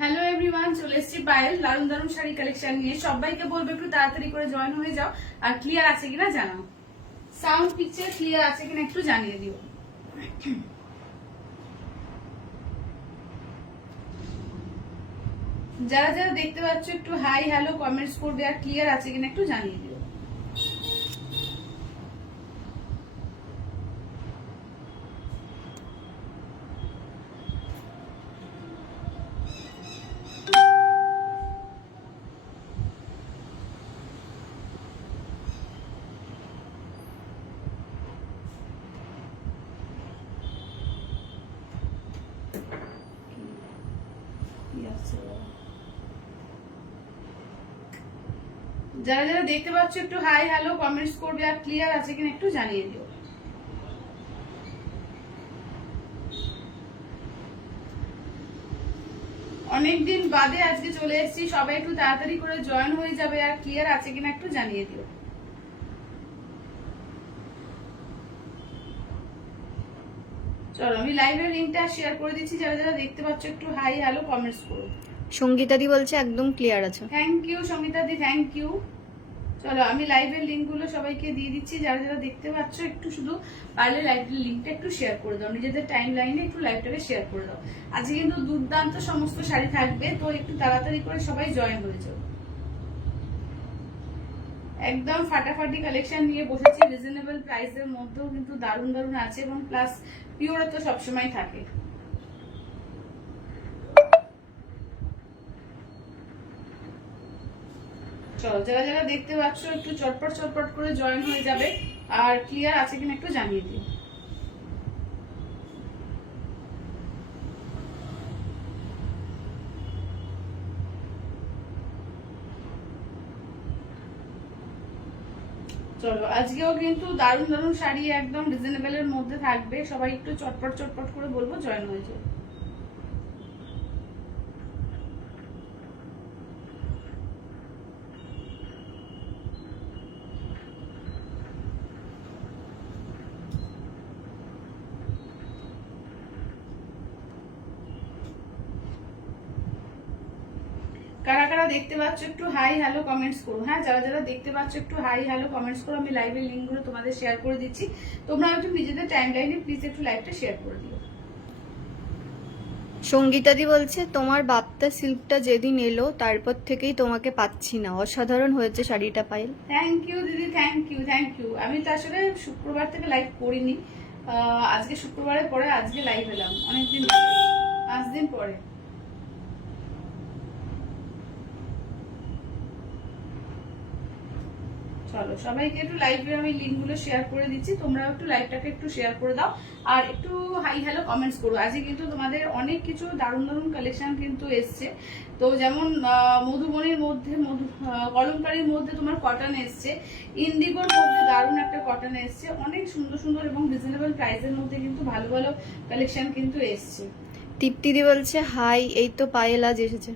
Hello everyone, চলে এসেছি পায়েল দারুন দারুন শাড়ি কালেকশন নিয়ে। সবাইকে বলবো একটু তাড়াতাড়ি করে জয়েন হয়ে যাও, আর ক্লিয়ার আছে কিনা জানাও। সাউন্ড পিকচার ক্লিয়ার আছে কিনা একটু জানিয়ে দিও। যারা যারা দেখতে পাচ্ছ একটু হাই হ্যালো কমেন্টস করবে, আর ক্লিয়ার আছে কিনা একটু জানিয়ে দিও। যারা যারা দেখতে পাচ্ছ একটু হাই হ্যালো কমেন্টস করবে, আর ক্লিয়ার আছে কিনা একটু জানিয়ে দিও। অনেকদিন বাদে আজকে চলে এসেছি, সবাই একটু তাড়াতাড়ি করে জয়েন হয়ে যাবে, আর ক্লিয়ার আছে কিনা একটু জানিয়ে দিও। চলো আমি লাইভের লিংকটা শেয়ার করে দিচ্ছি, যারা যারা দেখতে পাচ্ছ একটু হাই হ্যালো কমেন্টস করো। সঙ্গীতাদি বলছে একদম ক্লিয়ার আছে। Thank you Sangeeta di, thank you. চলো আমি লাইভের লিংক গুলো সবাইকে দিয়ে দিচ্ছি, যারা যারা দেখতে পাচ্ছ একটু শুধু পারলে লাইভের লিংকটা একটু শেয়ার করে দাও, নিজেদের টাইম লাইনে একটু লাইভটাকে শেয়ার করে দাও। আজকে কিন্তু দুর্দান্ত সমস্ত শাড়ি থাকবে, তো একটু তাড়াতাড়ি করে সবাই জয়েন হয়ে যাও। একদম ফাটাফাটি কালেকশন নিয়ে বসেছি, রিজনেবল প্রাইসের মধ্যেও কিন্তু দারুণ দারুণ আছে, এবং প্লাস পিওর তো সবসময় থাকে। চলো যারা যারা দেখতে পাচ্ছ একটু চটপট চটপট করে জয়েন হয়ে যাবে, আর ক্লিয়ার আছে কিনা একটু জানিয়ে দিও। চলো আজকেও কিন্তু দারুণ দারুণ শাড়ি একদম রিজনেবল এর মধ্যে থাকবে, সবাই একটু চটপট চটপট করে বলবো জয়েন হয়ে যাও। কারা কারা দেখতে পাচ্ছ একটু হাই হ্যালো কমেন্টস করো। হ্যাঁ, যারা যারা দেখতে পাচ্ছ একটু হাই হ্যালো কমেন্টস করো। আমি লাইভের লিঙ্কগুলো তোমাদের শেয়ার করে দিচ্ছি, তোমরা একটু নিজেদের টাইম লাইনে প্লিজ একটু লাইভটা শেয়ার করে দিও। সঙ্গীতাদি বলছে তোমার বাপ্তা সিল্কটা যেদিন এলো তারপর থেকেই তোমাকে পাচ্ছি না, অসাধারণ হয়েছে শাড়িটা পায়েল। থ্যাংক ইউ দিদি, থ্যাংক ইউ থ্যাংক ইউ। আমি তো আসলে শুক্রবার থেকে লাইভ করিনি, আজকে শুক্রবারের পরে আজকে লাইভ এলাম, অনেকদিন 5 দিন পরে। চলো সবাইকে একটু লাইভে আমি লিঙ্কগুলো শেয়ার করে দিচ্ছি, তোমরাও একটু লাইভটাকে একটু শেয়ার করে দাও, আর একটু হাই হ্যালো কমেন্টস করো। আজকে কিন্তু তোমাদের অনেক কিছু দারুণ দারুণ কালেকশন কিন্তু এসছে। তো যেমন মধুবনীর মধ্যে কলমকারীর মধ্যে তোমার কটন এসছে, ইন্ডিগোর মধ্যে দারুণ একটা কটন এসছে, অনেক সুন্দর সুন্দর এবং রিজনেবল প্রাইসের মধ্যে কিন্তু ভালো ভালো কালেকশন কিন্তু এসছে। তৃপ্তিদি বলছে হাই, এই তো পায়েল আজ এসেছে।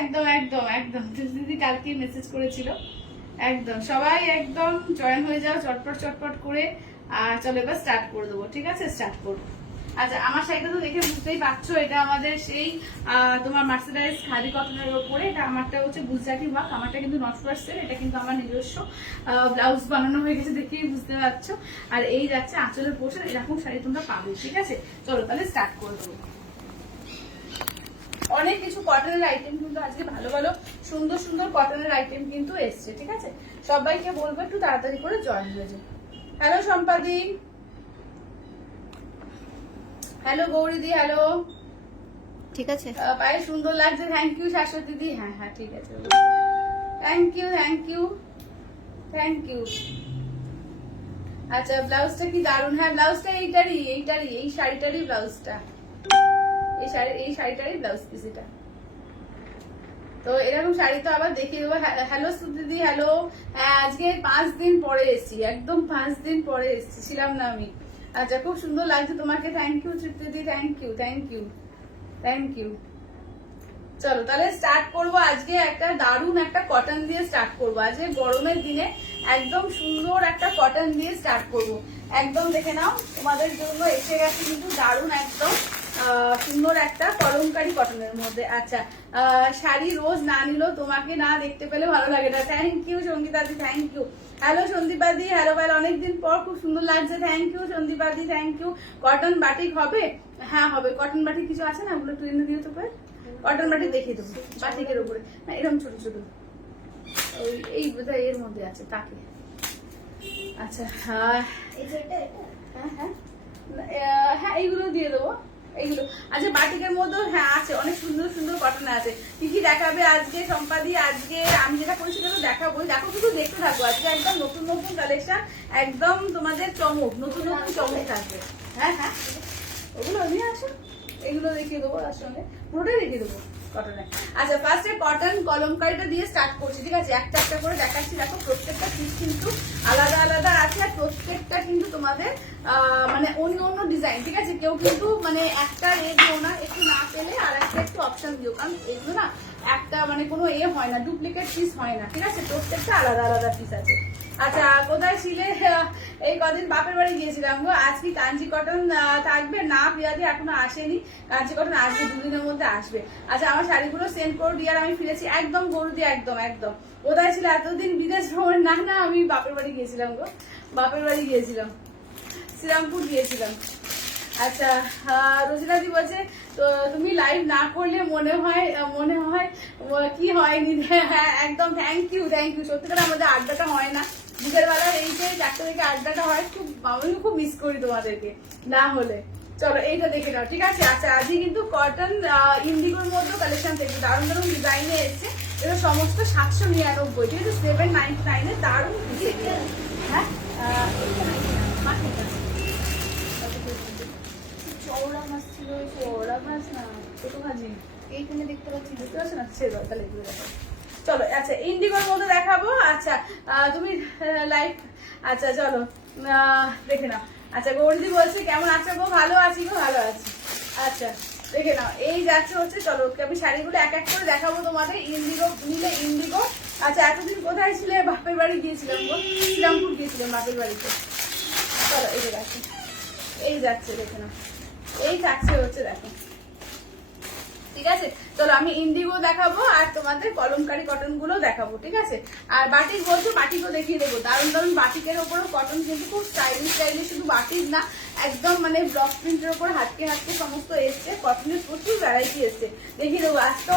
একদম একদম একদম, দিদি কালকে মেসেজ করেছিল। একদম সবাই একদম জয়েন হয়ে যাও চটপট চটপট করে। আর চলো এবার স্টার্ট করে দেবো, ঠিক আছে? স্টার্ট করবো। আচ্ছা, আমার শাড়িটা তো দেখে বুঝতেই পারছো, এটা আমাদের সেই তোমার মার্সেলাইজ খাদি কটনের ওপরে। এটা আমারটা হচ্ছে গুজরাটি ওয়ার্ক, আমারটা কিন্তু নট ফার্সেল, এটা কিন্তু আমার নিজস্ব ব্লাউজ বানানো হয়ে গেছে, দেখেই বুঝতে পারছো। আর এই যাচ্ছে আঁচলের পোর্শন, এরকম শাড়ি তোমরা পাবে, ঠিক আছে? চলো তাহলে স্টার্ট করে দেবো। অনেক কিছু কটনের আইটেম কিন্তু আজকে ভালো ভালো সুন্দর সুন্দর কটনের আইটেম কিন্তু এসছে, ঠিক আছে? সবাইকে বলবো একটু তাড়াতাড়ি করে জয়েন হয়ে যাও। হ্যালো সম্পাদি, হ্যালো গৌরীদি, হ্যালো। ঠিক আছে, পায়ে সুন্দর লাগছে, থ্যাংক ইউ শাশ্বতী দিদি। হ্যাঁ হ্যাঁ ঠিক আছে, thank you thank you thank you. আচ্ছা ব্লাউজটা কি দারুণ। হ্যাঁ ব্লাউজটা এইটারই এই শাড়িটারই ব্লাউজটা, এই শাড়িটারই ব্লাউজ পিস এটা। তো এরকম শাড়ি তো আবার দেখিয়ে দেবো। হ্যালো দিদি, হ্যালো। হ্যাঁ আজকে 5 দিন পরে এসেছি, একদম 5 দিন পরে এসেছি, ছিলাম না আমি। আচ্ছা খুব সুন্দর লাগছে তোমাকে, thank you Tripti didi, thank you thank you thank you. চলো তাহলে স্টার্ট করবো। আজকে একটা দারুণ একটা কটন দিয়ে স্টার্ট করবো, আজকে গরমের দিনে একদম সুন্দর একটা কটন দিয়ে স্টার্ট করবো। একদম দেখে নাও, তোমাদের জন্য এসে গেছে কিন্তু দারুণ একদম সুন্দর একটা কলমকারি কটনের মধ্যে। আচ্ছা, শাড়ি রোজ না নিলেও তোমাকে না দেখতে পেলে ভালো লাগে না। থ্যাংক ইউ সঙ্গীতাদি, থ্যাংক ইউ। হ্যালো সন্দীপাদি, হ্যালো ভাই, অনেকদিন পর, খুব সুন্দর লাগছে। থ্যাংক ইউ সন্দীপাদি, থ্যাংক ইউ। কটন বাটিক হবে? হ্যাঁ হবে। কটন বাটিক কিছু আছে না, ওগুলো একটু এনে দিও তো ভাই। কটন বাটিক দেখিয়ে দেবো বাটিকের উপরে, না এরকম ছোট ছোট, এই বোধহয় এর মধ্যে আছে তাকে। আচ্ছা হ্যাঁ হ্যাঁ হ্যাঁ এইগুলো দিয়ে দেবো, এইগুলো। আচ্ছা বাটিকের মধ্যে হ্যাঁ আছে, অনেক সুন্দর সুন্দর কটন আছে। কি কি দেখাবে আজকে সম্পাদি? আজকে আমি যেটা করেছি সেটা দেখাবো, দেখো শুধু দেখতে থাকবো। আজকে একদম নতুন নতুন কালেকশন, একদম তোমাদের চমক, নতুন নতুন চমক থাকবে। হ্যাঁ হ্যাঁ ওগুলো নিয়ে আসো, এগুলো দেখিয়ে দেবো, তার সঙ্গে পুরোটাই দেখিয়ে দেবো কটনে। আচ্ছা ফার্স্টে কটন কলমকারিটা দিয়ে স্টার্ট করছি, ঠিক আছে? একটা একটা করে দেখাচ্ছি। দেখো প্রত্যেকটা পিস কিন্তু আলাদা আলাদা আছে, আর প্রত্যেকটা কিন্তু তোমাদের মানে অন্য অন্য ডিজাইন, ঠিক আছে? কেউ কিন্তু মানে একটা দিও না, একটু না পেলে আর একটা একটু অপশন দিও, কারণ এগুলো না একটা মানে কোনো হয় না, ডুপ্লিকেট পিস হয় না, ঠিক আছে? প্রত্যেকটা আলাদা আলাদা পিস আছে। আচ্ছা কোথায় ছিলে? এই কদিন বাপের বাড়ি গিয়েছিলাম গো। আজ কি কাঞ্চি কটন থাকবে? না প্রিয়াদি এখনো আসেনি, কাঞ্চি কটন আসবে, দুদিনের মধ্যে আসবে। আচ্ছা আমার শাড়িগুলো সেন্ড করো ডিয়ার, আমি ফিরেছি একদম গরুদি, একদম একদম। কোথায় ছিল এতদিন? বিদেশ ভ্রমণ? না না আমি বাপের বাড়ি গিয়েছিলাম গো, বাপের বাড়ি গিয়েছিলাম, শ্রীরামপুর গিয়েছিলাম। আচ্ছা রোজিনাদি বলছে তো তুমি লাইভ না করলে মনে হয় কি হয়নি। হ্যাঁ একদম, থ্যাংক ইউ থ্যাংক ইউ। সত্যিকার আমাদের আড্ডাটা হয় না, বিকেল বেলার এই যে 4টা থেকে আড্ডাটা হয়, খুব আমি খুব মিস করি তোমাদেরকে না হলে। চলো এইটা দেখে নাও, ঠিক আছে? আচ্ছা আজকে কিন্তু কটন ইন্ডিগোর মধ্যে কালেকশন থেকে দারুণ দারুণ ডিজাইনে এসছে। এটা সমস্ত 799, ঠিক আছে? 799 এর দারুণ। হ্যাঁ চৌড়া মাছ ছিল, চৌড়া মাছ না ছোট ভাজি, এইখানে দেখতে পাচ্ছি, বুঝতে পারছো না? সে তাহলে এগুলো দেখাবো। চলো আচ্ছা ইন্ডিগোর মধ্যে দেখাবো। আচ্ছা তুমি লাইভ, আচ্ছা চলো দেখে নাও। আচ্ছা গৌরদি বলছে কেমন আছো গো? ভালো আছি গো, ভালো আছি। আচ্ছা দেখে নাও, এই যাচ্ছে হচ্ছে, চলো আমি শাড়িগুলো এক এক করে দেখাবো তোমাদের। ইন্ডিগো নিলে ইন্ডিগো। আচ্ছা এতদিন কোথায় ছিলে? বাপের বাড়ি গিয়েছিলাম গো, শ্রীরামপুর গিয়েছিলাম বাপের বাড়িতে। চলো এই যে দেখো, এই যাচ্ছে দেখে নাও, এই থাকছে হচ্ছে দেখো, ঠিক আছে? চলো আমি ইন্ডিগো দেখাবো আর তোমাদের কলমকারি কটন গুলো দেখাবো, ঠিক আছে? আর বাটিক বলছো, বাটিকও দেখিয়ে দেবো। দারুণ দারুণ বাটিকের ওপরও কটন কিন্তু খুব স্টাইলিশ স্টাইলিশ, শুধু বাটিক না একদম মানে ব্লক প্রিন্টের ওপর হাতকে হাতকে সমস্ত এসছে, কটনের প্রচুর ভ্যারাইটি এসছে, দেখিয়ে দেবো। আজ তো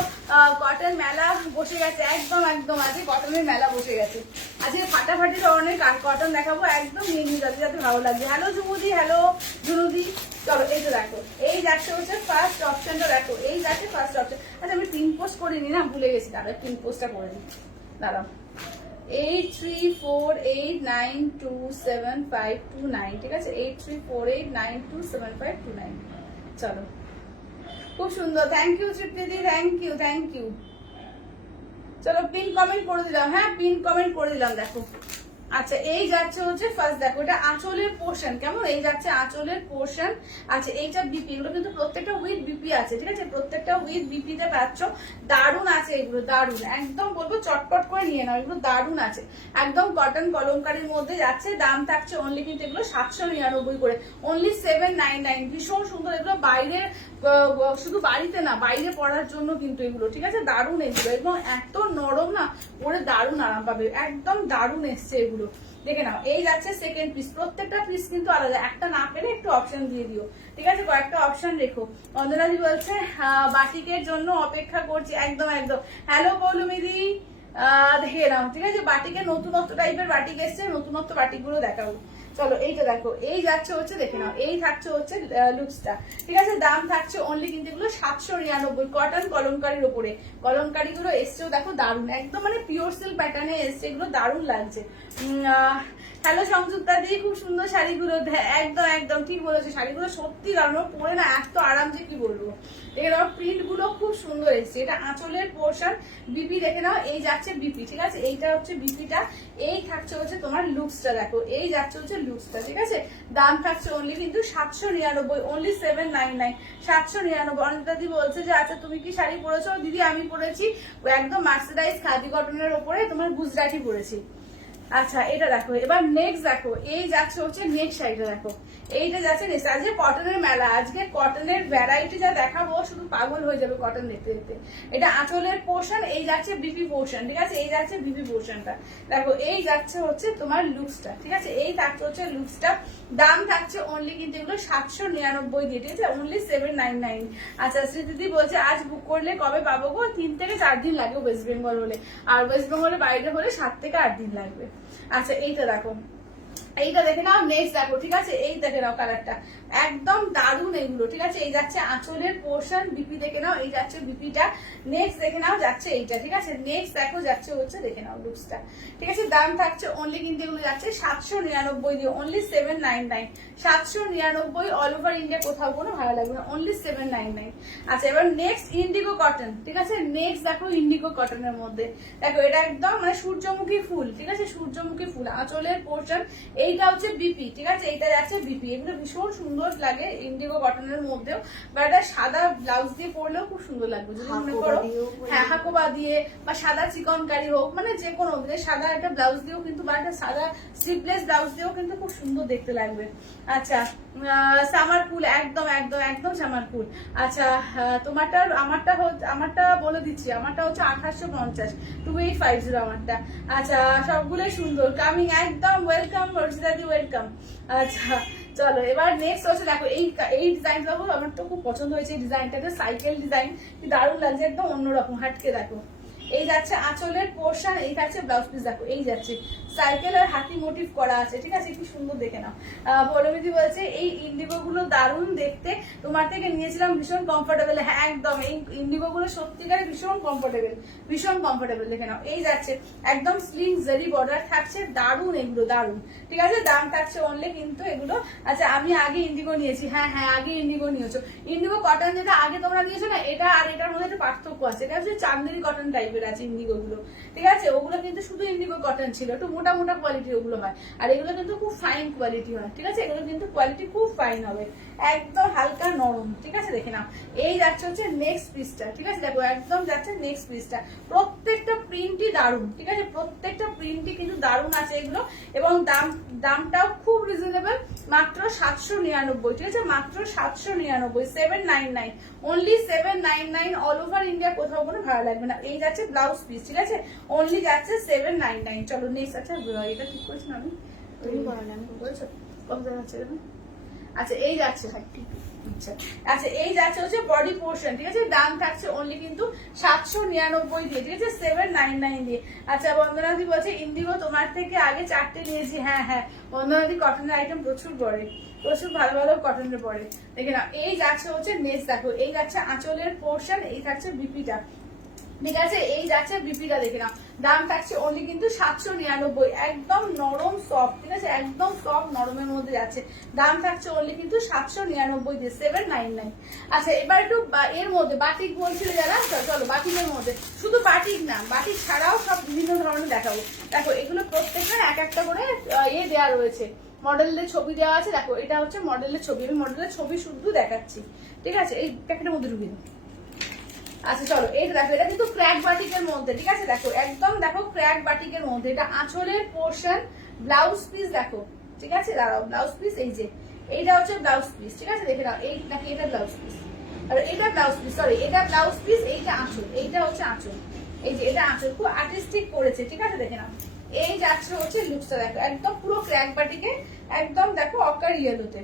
কটন মেলা বসে গেছে, একদম একদম আজকে কটনের মেলা বসে গেছে। আজকে ফাটাফাটি ধরনের কটন দেখাবো, একদম নিয়ে নিয়ে যাতে যাতে ভালো লাগবে। হ্যালো জুমুদি, হ্যালো জুনুদি। চলো এই তো দেখো, এই যাচ্ছে হচ্ছে ফার্স্ট অপশনটা, দেখো এই যাচ্ছে ফার্স্ট অপশন। আচ্ছা আমি পিন পোস্ট করিনি না, ভুলে গেছি, দাঁড়া পিন পোস্টটা করে দিই, দাঁড়াও। 8348927529, ঠিক আছে? 8348927529। চলো খুব সুন্দর, থ্যাংক ইউ তৃপ্তিদি, থ্যাংক ইউ থ্যাংক ইউ। চলো পিন কমেন্ট করে দিলাম, হ্যাঁ পিন কমেন্ট করে দিলাম, দেখো। আচ্ছা এই যাচ্ছে হচ্ছে ফার্স্ট, দেখো এটা আঁচলের পোর্শন, কেমন? এই যাচ্ছে আঁচলের পোর্শন। আচ্ছা এইটা বিপি, এগুলো কিন্তু প্রত্যেকটা উইথ বিপি আছে, ঠিক আছে? প্রত্যেকটা উইথ বিপি তে পাচ্ছ, দারুণ আছে এগুলো, দারুণ, একদম বলবো চটপট করে নিয়ে নাও, এগুলো দারুণ আছে, একদম কটন কলমকারির মধ্যে যাচ্ছে। দাম থাকছে অনলি কিন্তু এগুলো 799 করে, অনলি 799। ভীষণ সুন্দর এগুলো, বাইরে শুধু বাড়িতে না, বাইরে পড়ার জন্য কিন্তু এগুলো, ঠিক আছে? দারুণ এগুলো, এবং এত নরম না, পরে দারুণ আরাম পাবে, একদম দারুণ এসছে এগুলো, দেখে নাও। এই যাচ্ছে সেকেন্ড পিস, প্রত্যেকটা পিস কিন্তু আলাদা, একটা না পেলে একটু অপশন দিয়ে দিও, ঠিক আছে? কয়েকটা অপশন রেখো। অঞ্জনাদি বলছে বাটিকের জন্য অপেক্ষা করছি, একদম একদম। হ্যালো পৌলমিদি, দেখে নাও, ঠিক আছে? বাটিকের নতুনত্ব টাইপের বাটিক এসছে, নতুনত্ব বাটিক গুলো দেখাবো। চলো এইটা দেখো, এই যাচ্ছে হচ্ছে, দেখে নাও, এই থাকছে হচ্ছে লুকসটা, ঠিক আছে? দাম থাকছে অনলি কিন্তু এগুলো 799, কটন কলমকারির উপরে। কলমকারি গুলো এসছেও দেখো দারুণ, একদম মানে পিওর সিল্ক প্যাটার্নে এসছে, এগুলো দারুণ লাগছে। হ্যালো সংযুক্তা দি, খুব সুন্দর শাড়িগুলো, একদম একদম ঠিক বলেছো, শাড়িগুলো সত্যি দারুণ, পরে না এত আরাম যে কি বলবো। দেখে নাও প্রিন্ট গুলো খুব সুন্দর এসছে, এটা আঁচলের পোর্শন, বিপি দেখে নাও, এই যাচ্ছে বিপি, ঠিক আছে? এইটা হচ্ছে বিপিটা, এই থাকছে হচ্ছে তোমার লুকসটা, দেখো এই যাচ্ছে হচ্ছে লুকসটা, ঠিক আছে? দাম থাকছে অনলি কিন্তু 799, অনলি 799, 799। অনিতা দি বলছে যে আচ্ছা তুমি কি শাড়ি পরেছো? দিদি আমি পরেছি একদম মার্সিডাইজ খাদি কটনের ওপরে তোমার গুজরাটি পরেছি, আচ্ছা এটা দেখো, এবার নেক্সট দেখো, এই যাচ্ছে হচ্ছে নেক্সট শাড়িটা দেখো, এইটা যাচ্ছে নেক্সট। আজকে কটনের মেলা, আজকে কটনের ভ্যারাইটি যা দেখাবো শুধু পাগল হয়ে যাবে কটন দেখতে দেখতে। এটা আঁচলের পোর্শন, এই যাচ্ছে বিপি পোর্শন, ঠিক আছে, এই যাচ্ছে বিপি পোর্শনটা দেখো, এই যাচ্ছে হচ্ছে তোমার লুকসটা, ঠিক আছে, এই থাকছে হচ্ছে লুকসটা। দাম থাকছে অনলি কিন্তু এগুলো 799 দিয়ে, ঠিক আছে, অনলি 799। আচ্ছা দিদি বলছে আজ বুক করলে কবে পাবো গো? 3 থেকে 4 দিন লাগবে ওয়েস্ট বেঙ্গল হলে, আর ওয়েস্ট বেঙ্গলের বাইরে হলে 7 থেকে 8 দিন লাগবে। আচ্ছা এইটা দেখো, এইটা দেখে নাও, নেক্সট দেখো, ঠিক আছে, এই দেখে নাও কালারটা একদম দারুণ এগুলো, ঠিক আছে, এই যাচ্ছে আঁচলের পোর্শন, বিপি দেখে নাও, এই যাচ্ছে বিপিটা। নেক্সট দেখে নাও যাচ্ছে এইটা, ঠিক আছে, নেক্সট দেখো যাচ্ছে হচ্ছে দেখে নাও লুকসটা, ঠিক আছে। দাম থাকছে অনলি কিন্তু এগুলো যাচ্ছে 799 দিয়ে, অনলি 799, 799 অল ওভার ইন্ডিয়া, কোথাও কোনো ভালো লাগবে না, অনলি 799। আচ্ছা এবার নেক্সট ইন্ডিগো কটন, ঠিক আছে, নেক্সট দেখো ইন্ডিগো কটনের মধ্যে দেখো, এটা একদম মানে সূর্যমুখী ফুল, ঠিক আছে, সূর্যমুখী ফুল আঁচলের পোর্শন, এইটা হচ্ছে বিপি, ঠিক আছে, এইটা যাচ্ছে বিপি। এগুলো ভীষণ সুন্দর লাগে ইন্ডিগো কটনের মধ্যেও, বা এটা সাদা ব্লাউজ দিয়ে পরলেও খুব সুন্দর লাগবে যদি মনে করো, হ্যাঁ হাকোবা দিয়ে বা সাদা চিকনকারি হোক, মানে যে কোনো সাদা একটা ব্লাউজ দিয়েও কিন্তু, বা একটা সাদা স্লিভলেস ব্লাউজ দিয়েও কিন্তু খুব সুন্দর দেখতে লাগবে। আচ্ছা সামার ফুল, একদম একদম একদম সামার ফুল। আচ্ছা আমারটা বলে দিচ্ছি, আমারটা হচ্ছে 2850, 2850 আমারটা। আচ্ছা সবগুলোই সুন্দর, কামিং, একদম ওয়েলকাম রচিতাদি, ওয়েলকাম। আচ্ছা চলো এবার নেক্সট হচ্ছে দেখো, এই ডিজাইনটা আমার তো খুব পছন্দ হয়েছে, এই ডিজাইনটাতে সাইকেল ডিজাইন, কি দারুণ লাগছে, একদম অন্যরকম, হাটকে দেখো, এই যাচ্ছে আঁচলের পোর্শন, এই যাচ্ছে ব্লাউজ পিস দেখো, এই যাচ্ছে সাইকেল আর হাতি মোটিভ করা আছে, ঠিক আছে, কি সুন্দর দেখে নাও। পৌলমিদি বলছে এই ইন্ডিগো গুলো দারুণ দেখতে, তোমার থেকে নিয়েছিলাম, ভীষণ কমফোর্টেবল। হ্যাঁ একদম, এই ইন্ডিগো গুলো সত্যিকারে ভীষণ কমফোর্টেবল, ভীষণ কমফোর্টেবল, দেখে নাও, এই যাচ্ছে একদম স্লিম জারি বর্ডার থাকছে, দারুণ এগুলো দারুণ, ঠিক আছে। দাম থাকছে অনলি কিন্তু এগুলো, আচ্ছা আমি আগে ইন্ডিগো নিয়েছি, হ্যাঁ হ্যাঁ আগে ইন্ডিগো নিয়েছো, ইন্ডিগো কটন যেটা আগে তোমরা নিয়েছো না, এটা আর এটার মধ্যে একটা পার্থক্য আছে, এটা হচ্ছে চান্দেরি কটন টাইপের আছে ইন্ডিগো গুলো, ঠিক আছে, ওগুলো কিন্তু শুধু ইন্ডিগো কটন ছিল, একটু মোটা মোটা কোয়ালিটি ওগুলো হয়, আর এগুলো কিন্তু খুব ফাইন কোয়ালিটি হয়, ঠিক আছে, এগুলো কিন্তু কোয়ালিটি খুব ফাইন হবে, একদম হালকা নরম, ঠিক আছে, দেখে নাও। এই যাচ্ছে হচ্ছে নেক্সট পিসটা, ঠিক আছে, দেখো একদম যাচ্ছে নেক্সট পিসটা, প্রত্যেকটা প্রিন্টই দারুণ, ঠিক আছে, প্রত্যেকটা প্রিন্টই কিন্তু দারুণ আছে এগুলো, এবং দামটাও খুব রিজনেবল, মাত্র 799, ঠিক আছে, মাত্র 799, 799, অনলি 799, অল ওভার ইন্ডিয়া, কোথাও কোনো ভালো লাগবে না। এই যাচ্ছে ব্লাউজ পিস, ঠিক আছে, অনলি যাচ্ছে 799। চলো নেক্সট, আচ্ছা এটা ঠিক করেছি আমি, তুমি বলছো কত যাচ্ছে, আচ্ছা এই যাচ্ছে, আচ্ছা এই যাচ্ছে হচ্ছে বডি পোর্শন, ঠিক আছে, দাম থাকছে অনলি কিন্তু 799 দিয়ে, ঠিক আছে, 799 দিয়ে। আচ্ছা বন্দনাদি বলছে ইন্ডিগো তোমার থেকে আগে 4টে নিয়েছি, হ্যাঁ হ্যাঁ বন্দনাদি কটনের আইটেম প্রচুর পরে, প্রচুর ভালো ভালো কটনের পরে, দেখে না। এই যাচ্ছে হচ্ছে নেক্সট দেখো, এই যাচ্ছে আঁচলের পোর্শন, এই থাকছে বিপিটা, ঠিক আছে, এই যাচ্ছে বিপিটা, দেখে নাও। দাম থাকছে অনলি কিন্তু 799, একদম নরম সফট, ঠিক আছে, একদম সফট নরমের মধ্যে যাচ্ছে, দাম থাকছে অনলি কিন্তু 799 দিয়ে, 799। আচ্ছা এবার একটু এর মধ্যে বাটিক বলছিল যারা, চলো বাটিকের মধ্যে, শুধু বাটিক না, বাটিক ছাড়াও সব বিভিন্ন ধরনের দেখাবো। দেখো এগুলো প্রত্যেকটা এক একটা করে দেওয়া রয়েছে, মডেলের ছবি দেওয়া আছে, দেখো এটা হচ্ছে মডেলের ছবি, আমি মডেলের ছবি শুধু দেখাচ্ছি, ঠিক আছে, এই প্যাকেটের মধ্যে ঢুকিয়ে দাও। আচ্ছা চলো এই দেখো, এটা কিন্তু ক্র্যাক বাটিকের মধ্যে, ঠিক আছে, দেখো একদম দেখো ক্র্যাক বাটিকের মধ্যে, এটা আঁচলের পোর্শন, ব্লাউজ পিস দেখো, ঠিক আছে, দাঁড়াও, ব্লাউজ পিস এই যে, এইটা হচ্ছে ব্লাউজ পিস, ঠিক আছে, দেখে নাও, এই দেখো এটা ব্লাউজ পিস, আর এটা ব্লাউজ পিস, সরি এটা ব্লাউজ পিস, এইটা আঁচল, এইটা হচ্ছে আঁচল, এই যে এটা আঁচল, খুব আর্টিস্টিক করেছে, ঠিক আছে, দেখে নাও। এই যাচ্ছে হচ্ছে লুকসটা দেখো, একদম পুরো ক্র্যাক বাটিকে, একদম দেখো অকার ইয়েলোতে,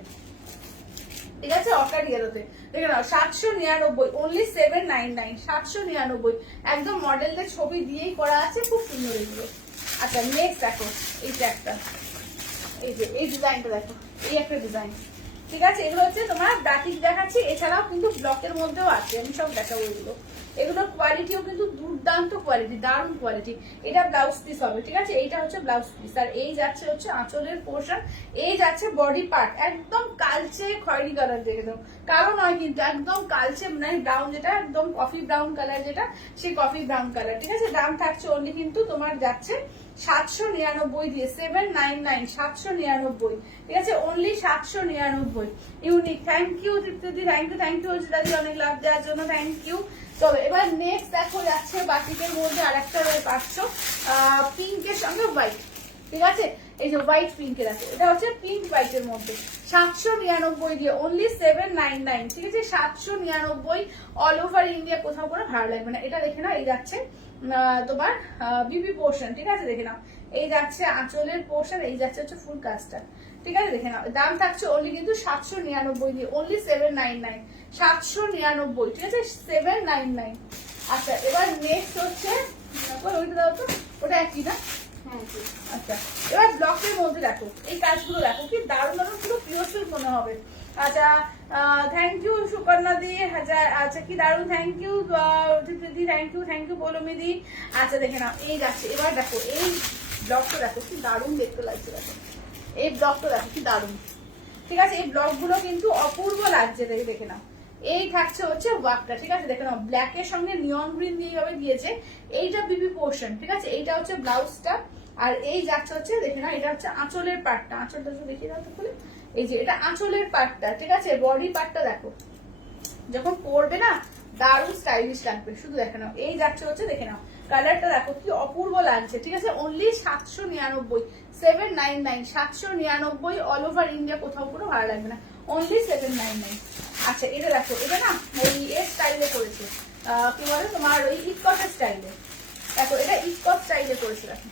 ঠিক আছে, অকার ইয়েলোতে, দেখে নাও, 799, অনলি 799, 799, একদম মডেলদের ছবি দিয়েই করা আছে, খুব সুন্দর এগুলো। আচ্ছা নেক্সট দেখো, এইটা একটা, এই যে এই ডিজাইনটা দেখো, এই একটা ডিজাইন, ঠিক আছে, এগুলো হচ্ছে তোমার বাটিক দেখাচ্ছি, এছাড়াও কিন্তু ব্লকের মধ্যেও আছে, আমি সব দেখাবো এগুলো, এগুলোর কোয়ালিটিও কিন্তু দুর্দান্ত কোয়ালিটি, দারুণ কোয়ালিটি। এটা ব্লাউজ পিস হবে, ঠিক আছে, এইটা হচ্ছে ব্লাউজ পিস, আর এই যাচ্ছে হচ্ছে আঁচলের পোর্শন, এই যাচ্ছে বডি পার্ট, একদম কালচে খয়েরি কালার, দেখে দাও, কালো নয় কিন্তু, একদম কালচে মানে ব্রাউন, যেটা একদম কফি ব্রাউন কালার, যেটা সেই কফি ব্রাউন কালার, ঠিক আছে। দাম থাকছে অনলি কিন্তু তোমার যাচ্ছে 799 দিয়ে, 799, 799, ঠিক আছে, অনলি 799, ইউনিক। থ্যাংক ইউ তৃপ্তিদি, থ্যাংক ইউ দাদি, অনেক লাভ দেওয়ার জন্য, থ্যাংক ইউ। চলো এবার নেক্সট দেখো যাচ্ছে বাটিকের মধ্যে আরেকটা পাচ্ছ, পিঙ্কের সঙ্গে হোয়াইট, ঠিক আছে, এই যে হোয়াইট পিঙ্কের আছে, এটা হচ্ছে পিঙ্ক হোয়াইটের মধ্যে 799 দিয়ে, অনলি 799। ঠিক আছে, 799 অল ওভার ইন্ডিয়া, কোথাও কোনো ভাড়া লাগবে না। এটা দেখে নাও, এই যাচ্ছে তোমার বিপি পোর্শন। ঠিক আছে, দেখে নাও, এই যাচ্ছে আঁচলের পোর্শন, এই যাচ্ছে হচ্ছে ফুল কাজটা। ঠিক আছে, দেখে নাও, দাম থাকছে অনলি কিন্তু 799 দিয়ে, অনলি 799, 799। ঠিক আছে, 799। আচ্ছা, এবার নেক্সট হচ্ছে ওইটা দাও তো, ওটা একই না? আচ্ছা, এবার ব্লকের মধ্যে দেখো, এই কাজগুলো দেখো কি দারুণ দারুণ, পুরো পিওর সিল্ক মনে হবে। আচ্ছা, থ্যাংক ইউ সুকন্যা দি। আচ্ছা, কি দারুণ, থ্যাংক ইউ দিদি, থ্যাংক ইউ পৌলমি দি। আচ্ছা, দেখে নাও, এই যাচ্ছে, এবার দেখো এই ব্লকটা দেখো কি দারুণ দেখতে লাগছে, দেখো এই ব্লকটা দেখো কি দারুণ। ঠিক আছে, এই ব্লকগুলো কিন্তু অপূর্ব লাগছে, দেখে নাও। এই থাকছে হচ্ছে ওয়ার্কটা। ঠিক আছে, দেখে নাও, ব্ল্যাকের সঙ্গে নিয়ন গ্রিন দিয়ে ভাবে দিয়েছে, এইটা বিপি পোর্শন। ঠিক আছে, এইটা হচ্ছে ব্লাউজটা, আর এই যাচ্ছে হচ্ছে, দেখে নাও, এটা হচ্ছে আঁচলের পার্টটা। আঁচলটা দেখিয়ে দাও তো খুলে, এই যে এটা আঁচলের পার্টটা। ঠিক আছে, বডি পার্টটা দেখো, যখন পরবে না দারুণ স্টাইলিশ লাগবে। শুধু দেখে নাও, এই যাচ্ছে হচ্ছে, দেখে নাও কালারটা দেখো কি অপূর্ব লাগছে। ঠিক আছে, অনলি 799, 799, 799 অল ওভার ইন্ডিয়া, কোথাও কোনো ভাড়া লাগবে না, অনলি 799। আচ্ছা, এটা দেখো, এটা না এই স্টাইলে করেছে, কি বলে তোমার ওই ইটকটের স্টাইলে। দেখো, এটা ইটকট স্টাইলে করেছে, দেখো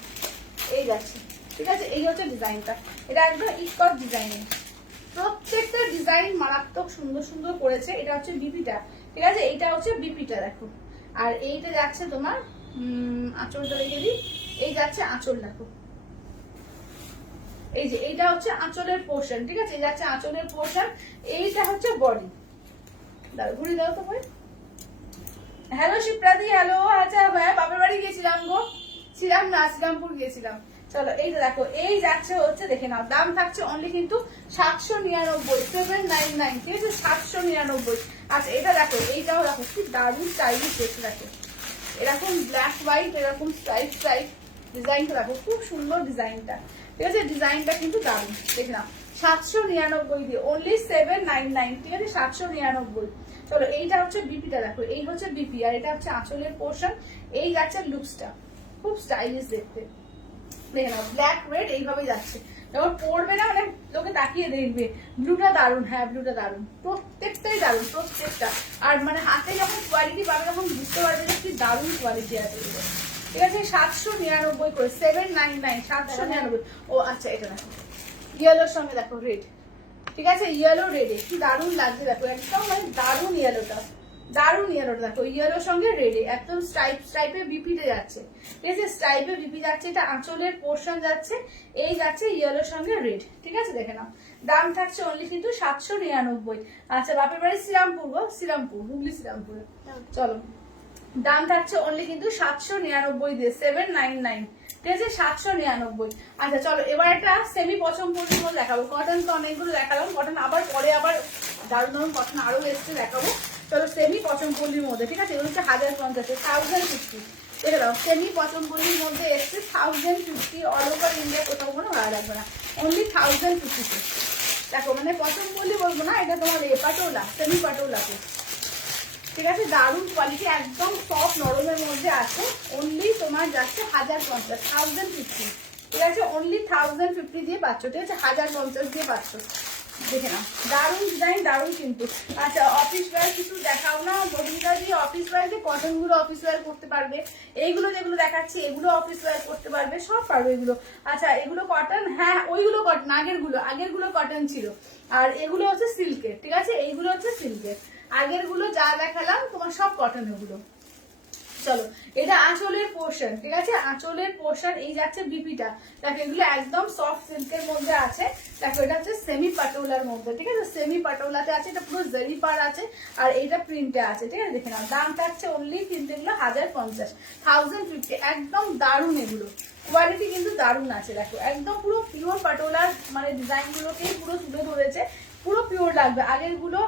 এই যাচ্ছে। ঠিক আছে, এই হচ্ছে ডিজাইনটা, এটা একদম ইটকট ডিজাইনের। প্রত্যেকটা ডিজাইন মারাত্মক সুন্দর সুন্দর করেছে। এটা হচ্ছে বিপিটা। ঠিক আছে, এইটা হচ্ছে বিপিটা দেখো, আর এইটা যাচ্ছে তোমার আঁচলটা রেখে দিই, এই যাচ্ছে আঁচল দেখো, এই যে এইটা হচ্ছে আঁচলের পোর্শন। ঠিক আছে, এই যাচ্ছে আঁচলের পোর্শন, এইটা হচ্ছে বডি। দাও ঘুরে দাও তো ভাই। হ্যালো শিপ্রাদি, হ্যালো। আচ্ছা ভাই, বাপের বাড়ি গেছিলাম গো, ছিলাম না, শ্রীরামপুর গেছিলাম। চলো, এইটা দেখো, এই যাচ্ছে হচ্ছে, দেখে নাও, দাম থাকছে অনলি কিন্তু 799, 799। ঠিক আছে, 799। আচ্ছা, এটা দেখো, এইটাও দেখো কি দারুণ স্টাইলিশ দেখতে, দেখো এরকম ব্ল্যাক হোয়াইট, এরকম স্ট্রাইপ স্ট্রাইপ ডিজাইনটা দেখো, খুব সুন্দর ডিজাইনটা। ঠিক আছে, ডিজাইনটা কিন্তু দারুণ, দেখে নাও, 799 দিয়ে, অনলি 799। ঠিক আছে, 799। চলো, এইটা হচ্ছে বিপিটা দেখো, এই হচ্ছে বিপি, আর এটা হচ্ছে আঁচলের পোর্শন। এই যাচ্ছে লুকসটা, খুব স্টাইলিশ দেখতে, দেখে নাও, ব্ল্যাক রেড এইভাবেই যাচ্ছে। যখন পরবে না মানে লোকে তাকিয়ে দেখবে। ব্লুটা দারুণ, হ্যাঁ ব্লুটা দারুণ, প্রত্যেকটাই দারুণ, প্রত্যেকটা। আর মানে হাতে যখন কোয়ালিটি পাবে তখন বুঝতে পারবে যে কি দারুণ কোয়ালিটি আছে। ঠিক আছে, 799 করে, 799, 799। ও আচ্ছা, এটা দেখো ইয়েলোর সঙ্গে দেখো রেড। ঠিক আছে, ইয়েলো রেডে কি দারুণ লাগছে, দেখো একদম মানে দারুণ ইয়েলোটা, দারুণ ইয়েলোটা দেখো, ইয়েলোর সঙ্গে রেডে একদম স্ট্রাইপে বিপিতে যাচ্ছে। ঠিক আছে, স্ট্রাইপে বিপি যাচ্ছে, এটা আঁচলের পোর্শন যাচ্ছে, এই যাচ্ছে ইয়েলোর সঙ্গে রেড। ঠিক আছে, দেখে নাও, দাম থাকছে অনলি কিন্তু 799। আচ্ছা, বাপের বাড়ি শ্রীরামপুর গো, শ্রীরামপুর, হুগলি শ্রীরামপুরে। চলো, দাম থাকছে অনলি কিন্তু 799 দিয়ে, 799। ঠিক আছে, 799। আচ্ছা, চলো এবার একটা সেমি পছন্দের মধ্যে দেখাবো। কটন তো অনেকগুলো দেখালাম, কটন আবার পরে আবার দারুণ দারুণ কটন আরো এসছে দেখাবো। চলো, সেমি পছন্দপল্লির মধ্যে। ঠিক আছে, এগুলো হচ্ছে 1050, 1050। দেখে দাও, সেমি পছন্দপল্লির মধ্যে এসছে 1050, অল ওভার ইন্ডিয়া, কোথাও কোনো ভাড়া লাগবে না, অনলি 1050। দেখো, মানে পছন্দপল্লি বলবো না, এটা তোমার পাটোলা, সেমি পাটোলাতে। ঠিক আছে, দারুণ কোয়ালিটি, একদম সফট নরমের মধ্যে আছে, অনলি তোমার যাচ্ছে 1050, 1050। ঠিক আছে, অনলি 1050 দিয়ে পাচ্ছ। ঠিক আছে, 1050 দিয়ে পাচ্ছ। দেখে নাও, দারুণ ডিজাইন, দারুণ কিন্তু। আচ্ছা, অফিস ওয়্যার কিছু দেখাও না বহিতা দিয়ে, অফিস ওয়্যার যে কটন গুলো অফিস ওয়্যার করতে পারবে, এইগুলো যেগুলো দেখাচ্ছি এগুলো অফিস ওয়্যার করতে পারবে, সব পারবে এগুলো। আচ্ছা, এগুলো কটন, হ্যাঁ ওইগুলো কটন, আগেরগুলো কটন ছিল, আর এগুলো হচ্ছে সিল্কের। ঠিক আছে, এইগুলো হচ্ছে সিল্কের, আগের গুলো যা দেখালাম তোমার সব কটন এগুলো। চলো, এটা আঁচলের পোর্শন। ঠিক আছে, আঁচলের পোর্শন, এই যাচ্ছে বিপিটা। দেখো, এগুলো একদম সফট সিল্কের মধ্যে আছে। দেখো, এটা হচ্ছে সেমি পাটোলার মধ্যে। ঠিক আছে, সেমি পাটোলাতে আছে, এটা পুরো জেরি পার আছে, আর এটা প্রিন্টে আছে। ঠিক আছে, দেখে নাও, দাম থাকছে অনলি কিন্তু এগুলো 1050, 1050। একদম দারুণ এগুলো, কোয়ালিটি কিন্তু দারুণ আছে। দেখো, একদম পুরো পিওর পাটোলার মানে ডিজাইন গুলোকেই পুরো তুলে ধরেছে, পুরো পিওর লাগবে। আগের গুলো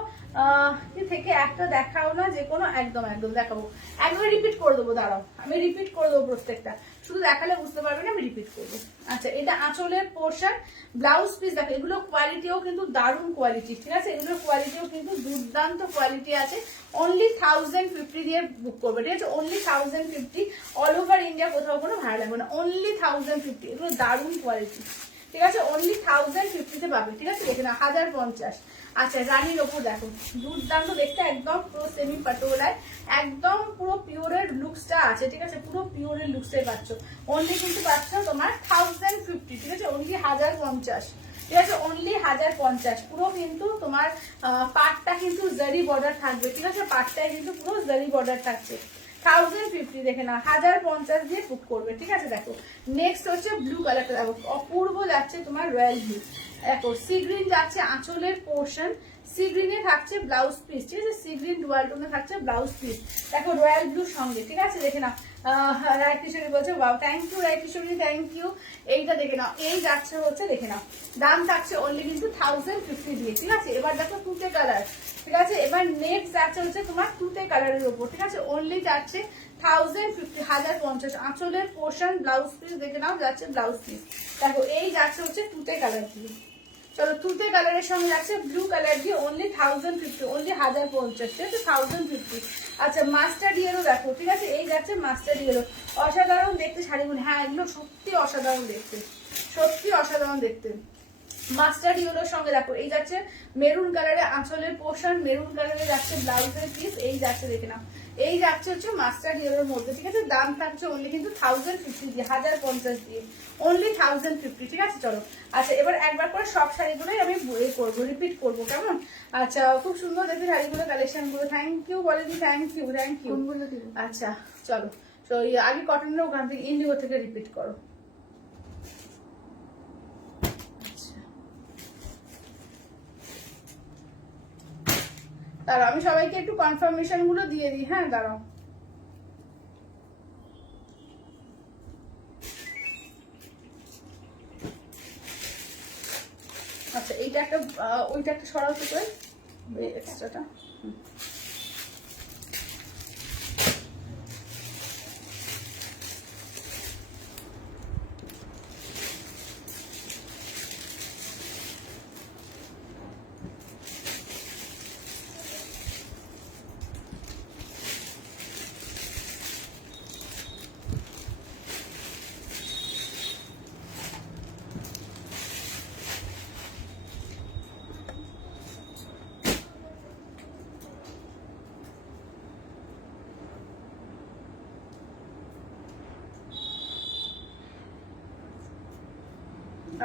থেকে একটা দেখাও না, যে কোনো একদম একদম দেখাবো, একবার রিপিট করে দেবো, দাঁড়াও আমি রিপিট করে দেবো প্রত্যেকটা, শুধু দেখালে বুঝতে পারবে না, আমি রিপিট করবো। আচ্ছা, এটা আঁচলের পোর্শন, ব্লাউজ পিস দেখো, এগুলো কোয়ালিটিও কিন্তু দারুণ কোয়ালিটি, ঠিক আছে, এগুলোর কোয়ালিটিও কিন্তু দুর্দান্ত কোয়ালিটি আছে। অনলি 1050 দিয়ে বুক করবে, ঠিক আছে, অনলি 1050, অল ওভার ইন্ডিয়া কোথাও কোনো ভাড়া লাগবে না, অনলি 1050, এগুলো দারুণ কোয়ালিটি, ঠিক আছে, অনলি 1050 পাবে, ঠিক আছে, দেখে না 1050। আচ্ছা, রানীর ওপর দেখো, দুর্দান্ত দেখতে, একদম পুরো সেমি পাটোলায়, একদম পুরো পিওরের লুকসটা আছে, ঠিক আছে, পুরো পিওরের লুকসটাই পাচ্ছ, অনলি কিন্তু পাচ্ছ তোমার 1050, ঠিক আছে, অনলি 1050, ঠিক আছে, অনলি 1050। পুরো কিন্তু তোমার পাটটা কিন্তু জারি বর্ডার থাকবে, ঠিক আছে, পাটটায় কিন্তু পুরো জারি বর্ডার থাকছে। 1050 দেখে না, 1050 দিয়ে বুক করবে, ঠিক আছে। দেখো নেক্সট হচ্ছে ব্লু কালারটা, দেখো অপূর্ব যাচ্ছে তোমার রয়্যাল ব্লু, দেখো সি গ্রিন যাচ্ছে আঁচলের পোর্শন, সি গ্রিনে থাকছে ব্লাউজ পিস, ঠিক আছে, সি গ্রিন ডুয়াল টোনে থাকছে ব্লাউজ পিস, দেখো রয়্যাল ব্লু সঙ্গে, ঠিক আছে, দেখে না। রায় কিশোরী বলছে wow, thank you Rai Kishori, thank you. এইটা দেখে নাও, এই যাচ্ছে হচ্ছে, দেখে নাও, দাম থাকছে অনলি কিন্তু 1050 দিয়ে, ঠিক আছে। এবার দেখো তুতে কালার, ঠিক আছে, এবার নেক্সট যাচ্ছে হচ্ছে তোমার তুতে কালারের উপর, ঠিক আছে, অনলি যাচ্ছে 1050, 1050, আঁচলের পোর্শন ব্লাউজ পিস দেখে নাও, যাচ্ছে ব্লাউজ পিস, দেখো এই যাচ্ছে হচ্ছে তুতে কালার দিয়ে। চলো, তুতে কালারের সঙ্গে যাচ্ছে ব্লু কালার দিয়ে, অনলি 1050, অনলি 1050, ঠিক আছে, 1050। আচ্ছা, মাস্টার্ড ইয়েলো দেখো, ঠিক আছে, এই যাচ্ছে মাস্টার্ড ইয়েলো, অসাধারণ দেখতে শাড়িগুলো, হ্যাঁ এগুলো সত্যি অসাধারণ দেখতে, সত্যি অসাধারণ দেখতে। মাস্টার্ড ইয়েলোর সঙ্গে দেখো, এই যাচ্ছে মেরুন কালারে আঁচলের পোর্শন, মেরুন কালারে যাচ্ছে ব্লাউজের পিস, এই যাচ্ছে দেখে নাও, এই যাচ্ছে হচ্ছে মাস্টার্ড ইয়েলোর মধ্যে, ঠিক আছে, দাম থাকছে অনলি কিন্তু 1050 দিয়ে, 1050 দিয়ে, অনলি 1050, ঠিক আছে। চলো, আচ্ছা এবার একবার করে সব শাড়িগুলোই আমি করবো, রিপিট করবো, কেমন? আচ্ছা, খুব সুন্দর দেখি শাড়িগুলো, কালেকশন গুলো, থ্যাংক ইউ বলেদি, থ্যাংক ইউ, থ্যাংক ইউ। আচ্ছা চলো, তো আগে কটনের ওখান থেকে ইন্ডিগো থেকে রিপিট করো। দাঁড়াও, আমি সবাইকে একটু কনফার্মেশন গুলো দিয়ে দিই, হ্যাঁ দাঁড়াও। আচ্ছা, এইটা একটা, ওইটা একটা সরাও তো করে, এক্সট্রাটা।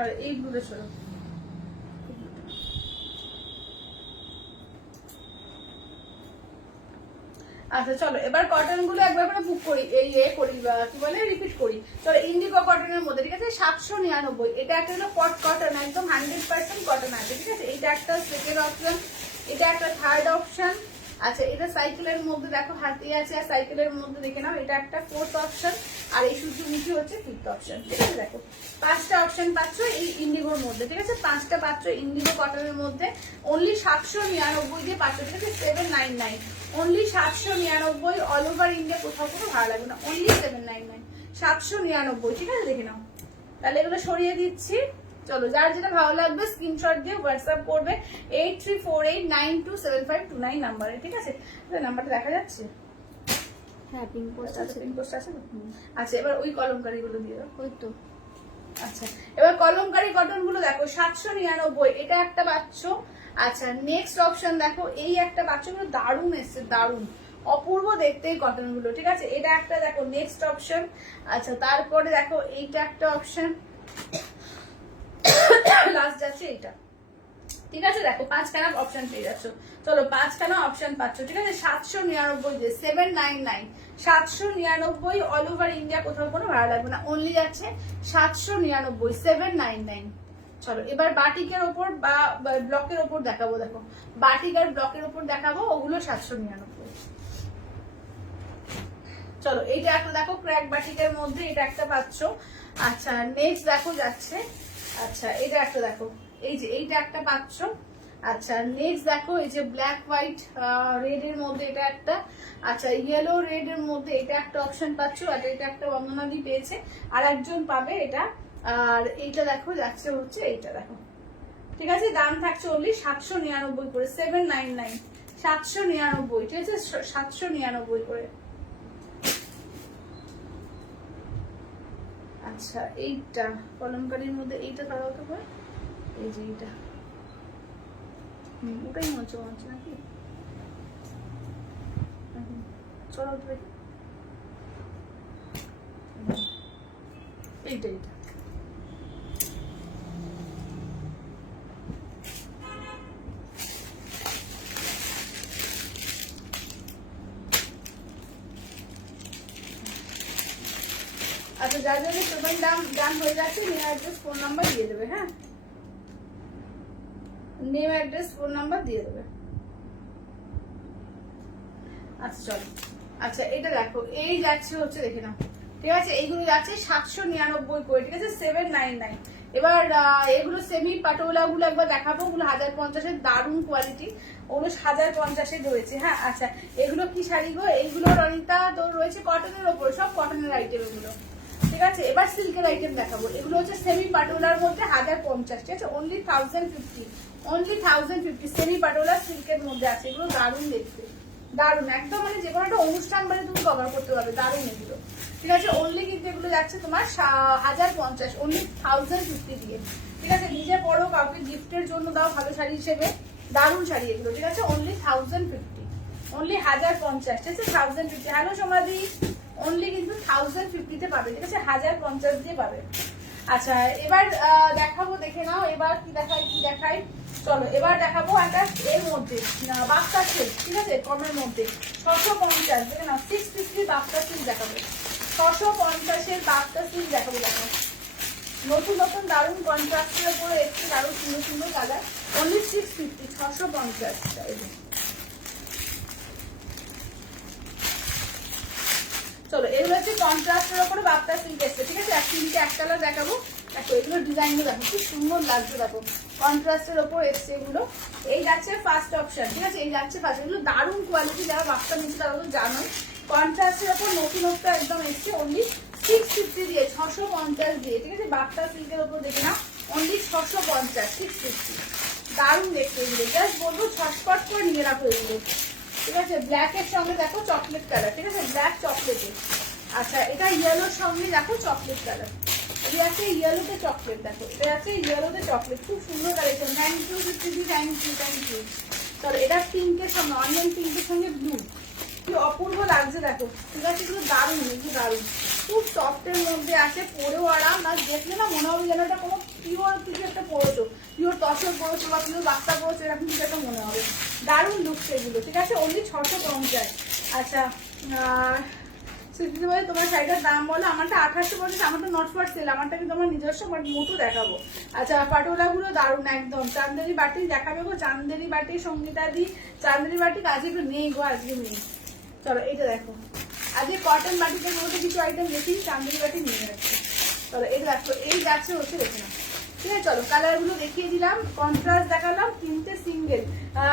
আর এই ব্লুটা সরো। আচ্ছা চলো, এবার কটন গুলো একবার করে বুক করি, এই করি, কি বলে রিপিট করি। চলো, ইন্ডিগো কটনের মধ্যে, ঠিক আছে, 799, এটা একটা হলো পট কটন, একদম 100% কটন আছে, ঠিক আছে, এটা একটা সেকেন্ড অপশন, এটা একটা থার্ড অপশন। আচ্ছা, এটা সাইকেলের মধ্যে দেখো হাতি আছে, আর সাইকেলের মধ্যে দেখে নাও, এটা একটা ফোর্থ অপশন, আর এই সূর্যমুখী হচ্ছে ফিফথ অপশন, ঠিক আছে। দেখো 5টা অপশন পাচ্ছ এই ইন্ডিগোর মধ্যে, ঠিক আছে, 5টা পাচ্ছ ইন্ডিগো কটনের মধ্যে, অনলি 799 দিয়ে পাচ্ছ, ঠিক আছে, 799, অনলি 799, অল ওভার ইন্ডিয়া কোথাও কোনো ভাড়া লাগবে না, অনলি 799, 799, ঠিক আছে, দেখে নাও। তাহলে এগুলো সরিয়ে দিচ্ছি। চলো, যার যেটা ভালো লাগবে স্ক্রিনশট দিয়ে হোয়াটসঅ্যাপ করবে 8348927529 নাম্বারে, ঠিক আছে। নাম্বারটা দেখা যাচ্ছে? হ্যাঁ, পিঙ্ক পোস্ট আছে, পিঙ্ক পোস্ট আছে। আচ্ছা, এবার ওই কলমকারি গুলো দিয়ে দাও। ওই তো। আচ্ছা, এবার কলমকারি কটন গুলো দেখো, 799, এটা একটা পাচ্ছ। আচ্ছা, নেক্সট অপশন দেখো, এই একটা পাচ্ছ, গুলো দারুণ এসছে, দারুণ অপূর্ব দেখতে এই কটন গুলো, ঠিক আছে, এটা একটা দেখো নেক্সট অপশন। আচ্ছা, তারপরে দেখো এইটা একটা অপশন, লাস্ট যাচ্ছে এইটা, ঠিক আছে। দেখো 5খানা অপশন পেয়ে যাচ্ছ। চলো, 5খানা অপশন পাচ্ছ, ঠিক আছে, 799 দিয়ে, 799, 799, অল ওভার ইন্ডিয়া কোথাও কোনো ভাড়া লাগবে না, অনলি যাচ্ছে 799, 799। চলো, এবার বাটিকের ওপর বা ব্লকের ওপর দেখাবো, দেখো বাটিক আর ব্লকের ওপর দেখাবো, ওগুলো 799। চলো, এইটা একটা দেখো ক্র্যাক বাটিকের মধ্যে, এটা একটা পাচ্ছ। আচ্ছা, নেক্সট দেখো যাচ্ছে, আচ্ছা এটা একটা দেখো, এই যে এইটা একটা পাচ্ছ। আচ্ছা নেক্সট দেখো এই যে ব্ল্যাক হোয়াইট রেড এর মধ্যে এটা একটা, আচ্ছা ইয়েলো রেড এর মধ্যে এটা একটা অপশন পাচ্ছ, আর এটা একটা বন্দনাদি পেয়েছে, আর একজন পাবে এটা। আর এইটা দেখো যাচ্ছে হচ্ছে এইটা দেখো, ঠিক আছে। দাম থাকছে অনলি 799 করে, 799, 799, ঠিক আছে, 799 করে। আচ্ছা এইটা কলমকারীর মধ্যে এইটা তারাও তো পায়, এই যে এইটা ওটাই মঞ্চ মঞ্চ নাকি, চলো তো দেখি এইটা এইটা। আচ্ছা যার জন্য পেমেন্ট দাম হয়ে যাচ্ছে, নেম অ্যাড্রেস ফোন নাম্বার দিয়ে দেবে, হ্যাঁ নেম অ্যাড্রেস ফোন নাম্বার দিয়ে দেবে। আচ্ছা চলো, আচ্ছা এটা দেখো এই যাচ্ছে হচ্ছে দেখে নাও, ঠিক আছে, এইগুলো যাচ্ছে 799 করে, ঠিক আছে, 799। এবার এগুলো সেমি পাটোলা গুলো একবার দেখাবো, ওগুলো 1050-এর দারুণ কোয়ালিটি, ওগুলো 1050-এর রয়েছে, হ্যাঁ। আচ্ছা এগুলো কি শাড়ি গো, এইগুলো রনিতা তোর রয়েছে কটনের ওপরে, সব কটনের আইটেম এগুলো, ঠিক আছে। এবার সিল্কের আইটেম দেখাবো, এগুলো হচ্ছে সেমি পাটোলার মধ্যে 1050, ঠিক আছে, অনলি 1050, অনলি 1050 সেমি পাটোলা সিল্কের মধ্যে আছে, এগুলো দারুণ দেখতে, দারুণ একদম, মানে যে কোনো একটা অনুষ্ঠান মানে তুমি কভার করতে পারবে, দারুণ এগুলো, ঠিক আছে। অনলি কিন্তু এগুলো যাচ্ছে তোমার 1050, অনলি 1050 দিয়ে, ঠিক আছে। নিজে পরো, কাউকে গিফটের জন্য দাও ভালো শাড়ি হিসেবে, দারুণ শাড়ি এগুলো, ঠিক আছে, অনলি 1050, অনলি 1050, ঠিক আছে, 1050। হ্যালো সমাধি, অনলি কিন্তু 1050-তে পাবে, ঠিক আছে, 1050 দিয়ে পাবে। আচ্ছা এবার দেখাবো, দেখে নাও এবার কি দেখাই, চলো এবার দেখাবো একটা এর মধ্যে বাক্সা সিল্ক, ঠিক আছে, কমের মধ্যে 650, দেখে নাও 650 বাক্সা সিল্ক দেখাবো, 650-এর বাক্সা সিল্ক দেখাবো, দেখো নতুন নতুন দারুণ কন্ট্রাস্টের উপরে একটু দারুণ সুন্দর সুন্দর কালার, অনলি 650, 650। চলো এগুলো হচ্ছে কন্ট্রাস্টের উপরে বাপ্তা সিল্ক এসছে, ঠিক আছে, তিনটে এক কালার দেখাবো, দেখো এগুলো ডিজাইনগুলো দেখো কি সুন্দর লাগছে, দেখো কন্ট্রাস্টের উপর এসছে এগুলো। এই যাচ্ছে ফার্স্ট অপশন, ঠিক আছে, এই যাচ্ছে ফার্স্ট, এগুলো দারুণ কোয়ালিটি, যারা বাপ্তা নিচ্ছে তারা তো জানোই, কন্ট্রাস্টের উপর নতুনত্ব একদম এসছে, অনলি 650 দিয়ে, 650 দিয়ে, ঠিক আছে, বাপ্তা সিল্কের উপর দেখে না, অনলি 650, 650, দারুণ দেখতে এগুলো, জাস্ট বলবো ছটপট করে নিয়ে রাখো এগুলো, ঠিক আছে। ব্ল্যাক এর সঙ্গে দেখো চকলেট কালার, ঠিক আছে, ব্ল্যাক চকলেটে। আচ্ছা এটা ইয়েলোর সঙ্গে দেখো চকলেট কালার, এটা আছে ইয়েলোতে চকলেট, দেখো এটা আছে ইয়েলোতে চকলেট, খুব সুন্দর কালেকশন, থ্যাংক ইউ দিদি, থ্যাংক ইউ। চলো এটা পিঙ্কের সঙ্গে, অনিয়ন পিঙ্কের সঙ্গে ব্লু, কি অপূর্ব লাগছে দেখো, ঠিক আছে, এগুলো দারুণ, এগুলো দারুণ, খুব সফটের মধ্যে আছে, পরেও আরাম, আর দেখলে না মনে হবে যেন এটা কোনো পিওর কিছু একটা পরেছো, পিওর তসর পরেছো বা পিওর বাচ্চা পরেছো, এরকম কিছু একটা মনে হবে, দারুণ লুকস এগুলো, ঠিক আছে, অনলি 650। আচ্ছা সুচিতি বলে তোমার শাড়িটার দাম বলো, আমারটা 2850, আমারটা নট ফর সেল, আমারটা কিন্তু আমার নিজস্ব মতো দেখাবো। আচ্ছা পাটোলাগুলো দারুণ একদম, চান্দেরি বাটি দেখাবে গো, চান্দেরি বাটি, সঙ্গীতা দি চান্দেরি বাটি আজকে একটু নেই গো, আজকে নেই। চলো এইটা দেখো, আজকে কটন বাটিদের মধ্যে কিছু আইটেম দেখি, চান্দেরি বাটি নিয়ে যাচ্ছে, চলো এই দেখো এই যাচ্ছে হচ্ছে, দেখে না, ঠিক আছে। চলো কালার গুলো দেখিয়ে দিলাম, কন্ট্রাস্ট দেখালাম, তিনটে সিঙ্গেল,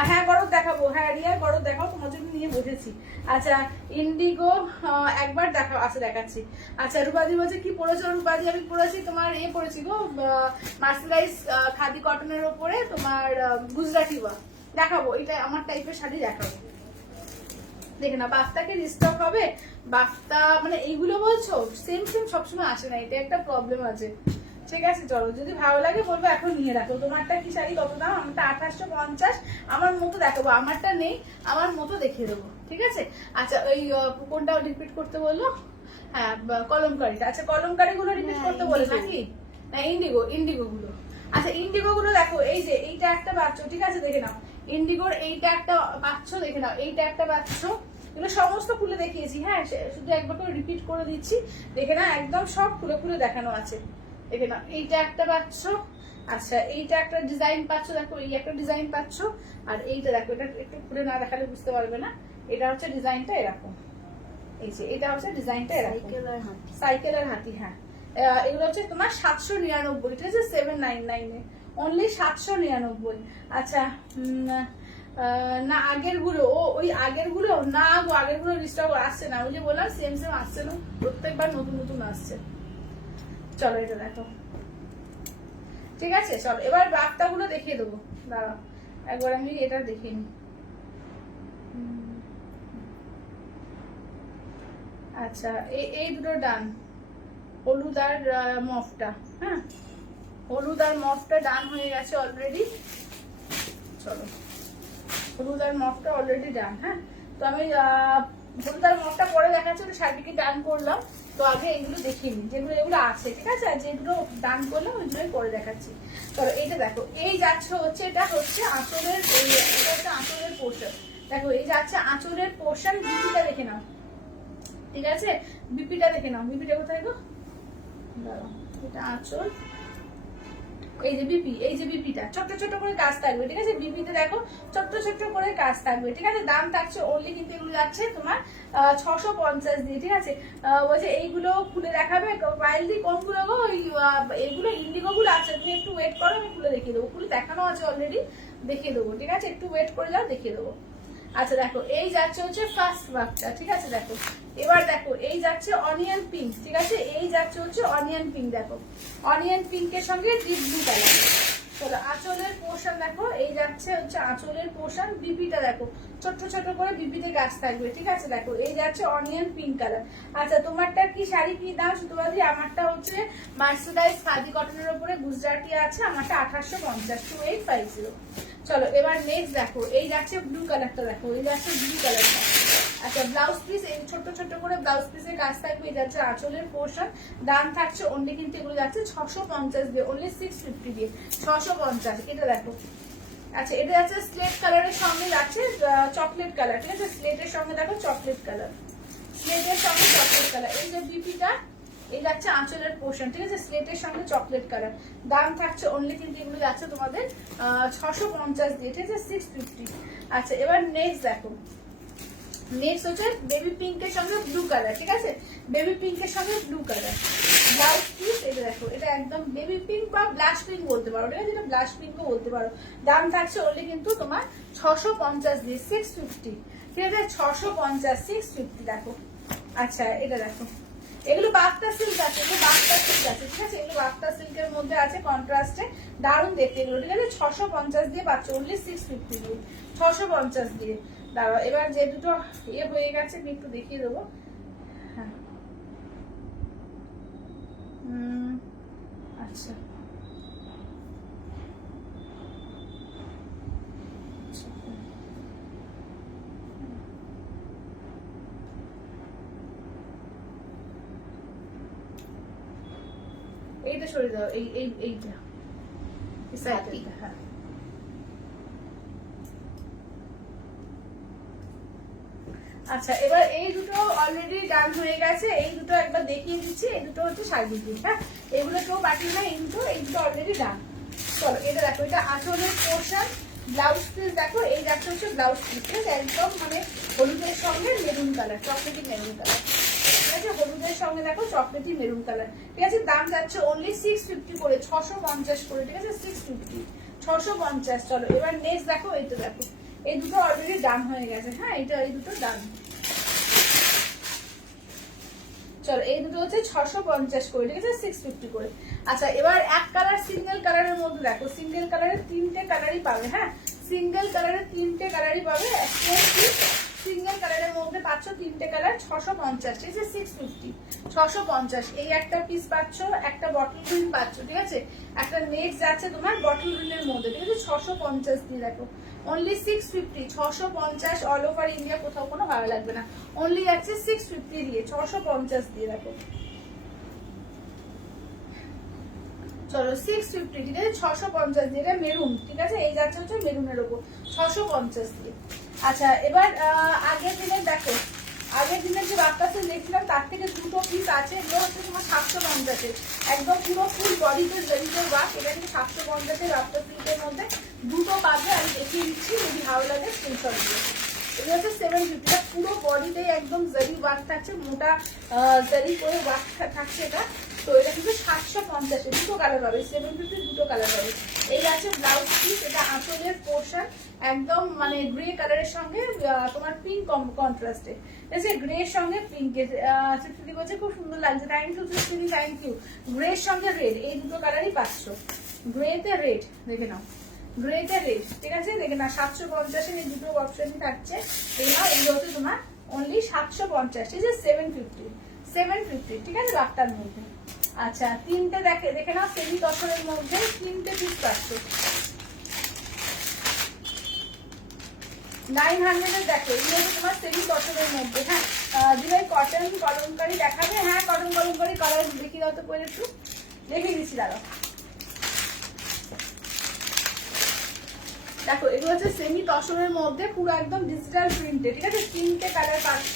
হ্যাঁ গরদ দেখাবো, হ্যাঁ রিয়া গরদ দেখাও, তোমার জন্য নিয়ে বসেছি। আচ্ছা ইন্ডিগো একবার দেখাও, আচ্ছা দেখাচ্ছি। আচ্ছা রূপাদি বলছে কি পরেছো, রূপাদি আমি পরেছি তোমার পরেছি গো, মার্সেলাইজ খাদি কটনের ওপরে তোমার গুজরাটি ওয়া, দেখাবো, এটা আমার টাইপের শাড়ি দেখাবো, দেখে না বাফতাকে রিস্টক হবে, বাফতা মানে এইগুলো বলছো সেম সবসময় আসে না, এটা একটা প্রবলেম আছে, ঠিক আছে। চলো যদি ভালো লাগে বলবো এখন নিয়ে রাখো, তোমারটা কি শাড়ি কত দাম, আমারটা 2850, আমার মতো দেখাবো, আমারটা নেই, আমার মতো দেখিয়ে দেবো, ঠিক আছে। আচ্ছা ওই কোনটা রিপিট করতে বললো, হ্যাঁ কলমকারিটা, আচ্ছা কলমকারি গুলো রিপিট করতে বলে নাকি, না ইন্ডিগো গুলো, আচ্ছা ইন্ডিগো গুলো দেখো, এই যে এইটা একটা বাচ্চা, ঠিক আছে, দেখে নাও ইন্ডিগোর এইটা একটা পাচ্ছ, দেখে নাও এইটা একটা পাচ্ছ, এগুলো সমস্ত খুলে দেখিয়েছি, হ্যাঁ শুধু একবার করে রিপিট করে দিচ্ছি, দেখে না একদম সব খুলে খুলে দেখানো আছে, দেখে নাও এইটা একটা পাচ্ছ, আচ্ছা এইটা একটা ডিজাইন পাচ্ছ, দেখো এই একটা ডিজাইন পাচ্ছ, আর এইটা দেখো, এটা একটু খুলে না দেখালে বুঝতে পারবে না, এটা হচ্ছে ডিজাইনটা এরকম, এই যে এটা হচ্ছে ডিজাইনটা এরকম, সাইকেল আর হাতি, হ্যাঁ এগুলো হচ্ছে তোমার 799, ঠিক আছে, 799 অনলি 799। আচ্ছা না আগের গুলো, ওই আগের গুলো না গো, আগের গুলো রিস্টক আসছে না, ওই যে বললাম সেম সেম আসছে না, প্রত্যেকবার নতুন নতুন আসছে। চলো এটা দেখো, ঠিক আছে। চলো এবার বার্তা গুলো দেখিয়ে দেবো, দাঁড়াও একবার আমি এটা দেখিয়ে নিই। আচ্ছা এই দুটো ডান, হলুদ আর মফটা, হ্যাঁ হলুদ আর মফটা ডান হয়ে গেছে অলরেডি। চলো হলুদ আর মফটা অলরেডি ডান, হ্যাঁ। তো আমি হলুদ আর মফটা পরে দেখাচ্ছি, শাড়িকে ডান করলাম। তো আগে এগুলো দেখিয়ে নিই, যেগুলো এগুলো আছে, ঠিক আছে, আর যেগুলো ডান করলাম ওইগুলোই পরে দেখাচ্ছি। চলো এইটা দেখো, এই যাচ্ছে হচ্ছে, এটা হচ্ছে আঁচলের, এটা হচ্ছে আঁচলের পোর্শন। দেখো এই যাচ্ছে আঁচলের পোর্শন, বিপিটা দেখে নাও, ঠিক আছে, বিপিটা দেখে নাও। বিপিটা কোথায় গো, দাঁড়াও, এটা আঁচল, এই যে বিপি, এই যে বিপিটা ছোট্ট ছোট্ট করে কাজ থাকবে, ঠিক আছে। বিপিতে দেখো ছোট্ট ছোট্ট করে কাজ থাকবে, ঠিক আছে। দাম থাকছে অনলি কিন্তু এগুলো যাচ্ছে তোমার 650 দিয়ে, ঠিক আছে। বলছে এইগুলো খুলে দেখাবে ওয়াইল্ডলি, কোনগুলো গো, এইগুলো ইন্ডিগো গুলো আছে, তুমি একটু ওয়েট করো, আমি খুলে দেখিয়ে দেবো, খুলে দেখানো আছে অলরেডি, দেখিয়ে দেবো, ঠিক আছে, একটু ওয়েট করে যাও, দেখিয়ে দেবো। আচ্ছা দেখো এই যাচ্ছে হচ্ছে ফার্স্ট ওয়ার্কটা, ঠিক আছে। দেখো এবার দেখো এই যাচ্ছে অনিয়ন পিঙ্ক, ঠিক আছে, এই যাচ্ছে হচ্ছে অনিয়ন পিঙ্ক। দেখো অনিয়ন পিঙ্কের সঙ্গে ডিপ ব্লু কালার। চলো আঁচলের পোর্শন দেখো, এই যাচ্ছে হচ্ছে আঁচলের পোর্শন, বিপিটা দেখো ছোট ছোট করে বিপিতে গাছ থাকবে, ঠিক আছে। দেখো এই যাচ্ছে অনিয়ন পিঙ্ক কালার। আচ্ছা তোমারটা কি শাড়ি কি দাম সুতোবাদি? আমারটা হচ্ছে মার্সেলাইজ খাদি কটনের উপরে গুজরাটি আছে, আমারটা 1850, 2850। চলো এবার নেক্সট দেখো, এই যাচ্ছে ব্লু কালারটা, দেখো এই যাচ্ছে ব্লু কালারটা। আচ্ছা ব্লাউজ পিস, এই ছোট ছোট করে ব্লাউজ পিসের কাজ থাকবে, এই যাচ্ছে আঁচলের পোর্শন। দাম থাকছে অনলি কিন্তু এগুলো যাচ্ছে 650 দিয়ে, অনলি 650 দিয়ে, 650। এটা দেখো, আচ্ছা এটা যাচ্ছে স্লেট কালারের সঙ্গে যাচ্ছে চকলেট কালার, ঠিক আছে, স্লেটের সঙ্গে দেখো চকলেট কালার, স্লেটের সঙ্গে চকলেট কালার। এই যে বিপিটা, এই যাচ্ছে আঁচলের পোর্শন, ঠিক আছে, স্লেটের সঙ্গে চকলেট কালার। দাম থাকছে অনলি কিন্তু এগুলো যাচ্ছে তোমাদের 650 দিয়ে, ঠিক আছে, 650। আচ্ছা এবার নেক্সট দেখো, নেক্সট হচ্ছে বেবি পিঙ্কের সঙ্গে ব্লু কালার, ঠিক আছে, বেবি পিঙ্কের সঙ্গে ব্লু কালার ব্লাউজ পিস। এটা দেখো, এটা একদম বেবি পিঙ্ক বা ব্লাশ পিঙ্ক বলতে পারো, ঠিক আছে, এটা ব্লাশ পিঙ্কও বলতে পারো। দাম থাকছে অনলি কিন্তু তোমার 650 দিয়ে, 650, ঠিক আছে, 650, 650। দেখো আচ্ছা এটা দেখো, এগুলো বাফটা সিল্ক আছে, এগুলো বাফটা সিল্ক আছে, ঠিক আছে, এগুলো বাফটা সিল্কের মধ্যে আছে কন্ট্রাস্টে, দারুণ দেখতে এগুলো, ঠিক আছে। 650 দিয়ে পাচ্ছ, অনলি 650 দিয়ে, 650 দিয়ে। দাঁড়াও এবার যে দুটো ইয়ে হয়ে গেছে আমি একটু দেখিয়ে দেবো, হ্যাঁ আচ্ছা এইটা সরিয়ে দাও, এইটা হ্যাঁ। আচ্ছা এবার এই দুটো অলরেডি ডান হয়ে গেছে, এই দুটো একবার দেখিয়ে দিচ্ছি, এই দুটো হচ্ছে শাড়ি পিস, হ্যাঁ এগুলো কেউ পাঠিয়ে না, এই দুটো অলরেডি ডান। চলো এটা দেখো, এটা আঁচলের পোর্শন, ব্লাউজ পিস দেখো, এই যাচ্ছে হচ্ছে ব্লাউজ পিস, ঠিক আছে, একদম মানে হলুদের সঙ্গে maroon colour, chocolatey maroon colour, ঠিক আছে, হলুদের সঙ্গে দেখো চকলেটি মেরুন কালার, ঠিক আছে। দাম যাচ্ছে অনলি 650 করে, 650 করে, ঠিক আছে, 650, 650। চলো এবার নেক্সট দেখো, এই তো দেখো এই দুটো অলরেডি ডান হয়ে গেছে, হ্যাঁ এটা এই দুটো ডান। চলো এই দুটো হচ্ছে 650 করে, ঠিক আছে, 650 করে। আচ্ছা এবার এক কালার সিঙ্গেল কালারের মধ্যে দেখো, সিঙ্গেল কালারের তিনটে কালারই পাবে, হ্যাঁ সিঙ্গেল কালারের তিনটে কালারই পাবে, সিঙ্গেল কালারের মধ্যে পাচ্ছ তিনটে কালার, 650, ঠিক আছে, 650, 650। এই একটা পিস পাচ্ছ, একটা বটল গ্রিন পাচ্ছ, ঠিক আছে, একটা নেক্সট যাচ্ছে তোমার বটল গ্রিনের মধ্যে, ঠিক আছে, 650 দিয়ে। দেখো অনলি 650, 650 অল ওভার ইন্ডিয়া, কোথাও কোনো ভালো লাগবে না, অনলি যাচ্ছে 650 দিয়ে, 650 দিয়ে। দেখো চলো 650, ঠিক আছে, 650 দিয়ে, এটা মেরুন, ঠিক আছে, এই যাচ্ছে হচ্ছে মেরুনের ওপর, 650 দিয়ে। আচ্ছা এবার আগের দিনের দেখো, আগের দিনের যে বাক্তাসে দেখছিলাম তার থেকে দুটো পিস আছে, এগুলো হচ্ছে তোমার 750, একদম পুরো ফুল বডিতে জরিতের ওয়ার্ক, এটা কিন্তু 750 বাক্তা সিল্কের মধ্যে দুটো পাবে, আমি দেখিয়ে দিচ্ছি, যদি ভালো লাগে স্ক্রিনশট দিয়ে। এটা হচ্ছে 750, পুরো বডিতে একদম জরি ওয়ার্ক থাকছে, মোটা জরি করে ওয়ার্ক থাকছে, এটা তো এটা কিন্তু 750, দুটো কালার হবে, 750 দুটো কালার হবে। এই আছে ব্লাউজ পিস, এটা আঁচলের পোর্শন একদম মানে গ্রে কালারের সঙ্গে তোমার পিঙ্ক কন্ট্রাস্টে, ঠিক আছে, গ্রে এর সঙ্গে পিঙ্কের। চিত্রদি বলছে খুব সুন্দর লাগছে, থ্যাংক ইউ চিত্রদি, থ্যাংক ইউ। গ্রে এর সঙ্গে রেড, এই দুটো কালারই পাচ্ছ, গ্রেতে রেড, দেখে নাও, গ্রেতে রেড, ঠিক আছে, দেখে নাও 750 এই দুটো অপশনই থাকছে। এই নাও, এই হচ্ছে তোমার অনলি 750, ঠিক আছে, 750, ঠিক আছে, বাপ্তার মধ্যে। আচ্ছা, তিনটে দেখে নাও, সেমি তসরের মধ্যে তিনটে পিস পাচ্ছ, 900 দেখো, এগুলো হচ্ছে তোমার সেমি তসরের মধ্যে। হ্যাঁ, দিলে কটন কলমকারি দেখাবে, হ্যাঁ কটন কলমকারি কালার দেখিয়ে দাও তো করে, একটু দেখিয়ে দিচ্ছি, দাঁড়াও। দেখো, এগুলো হচ্ছে সেমি তসরের মধ্যে পুরো একদম ডিজিটাল প্রিন্টে, ঠিক আছে, তিনটে কালার পাচ্ছ।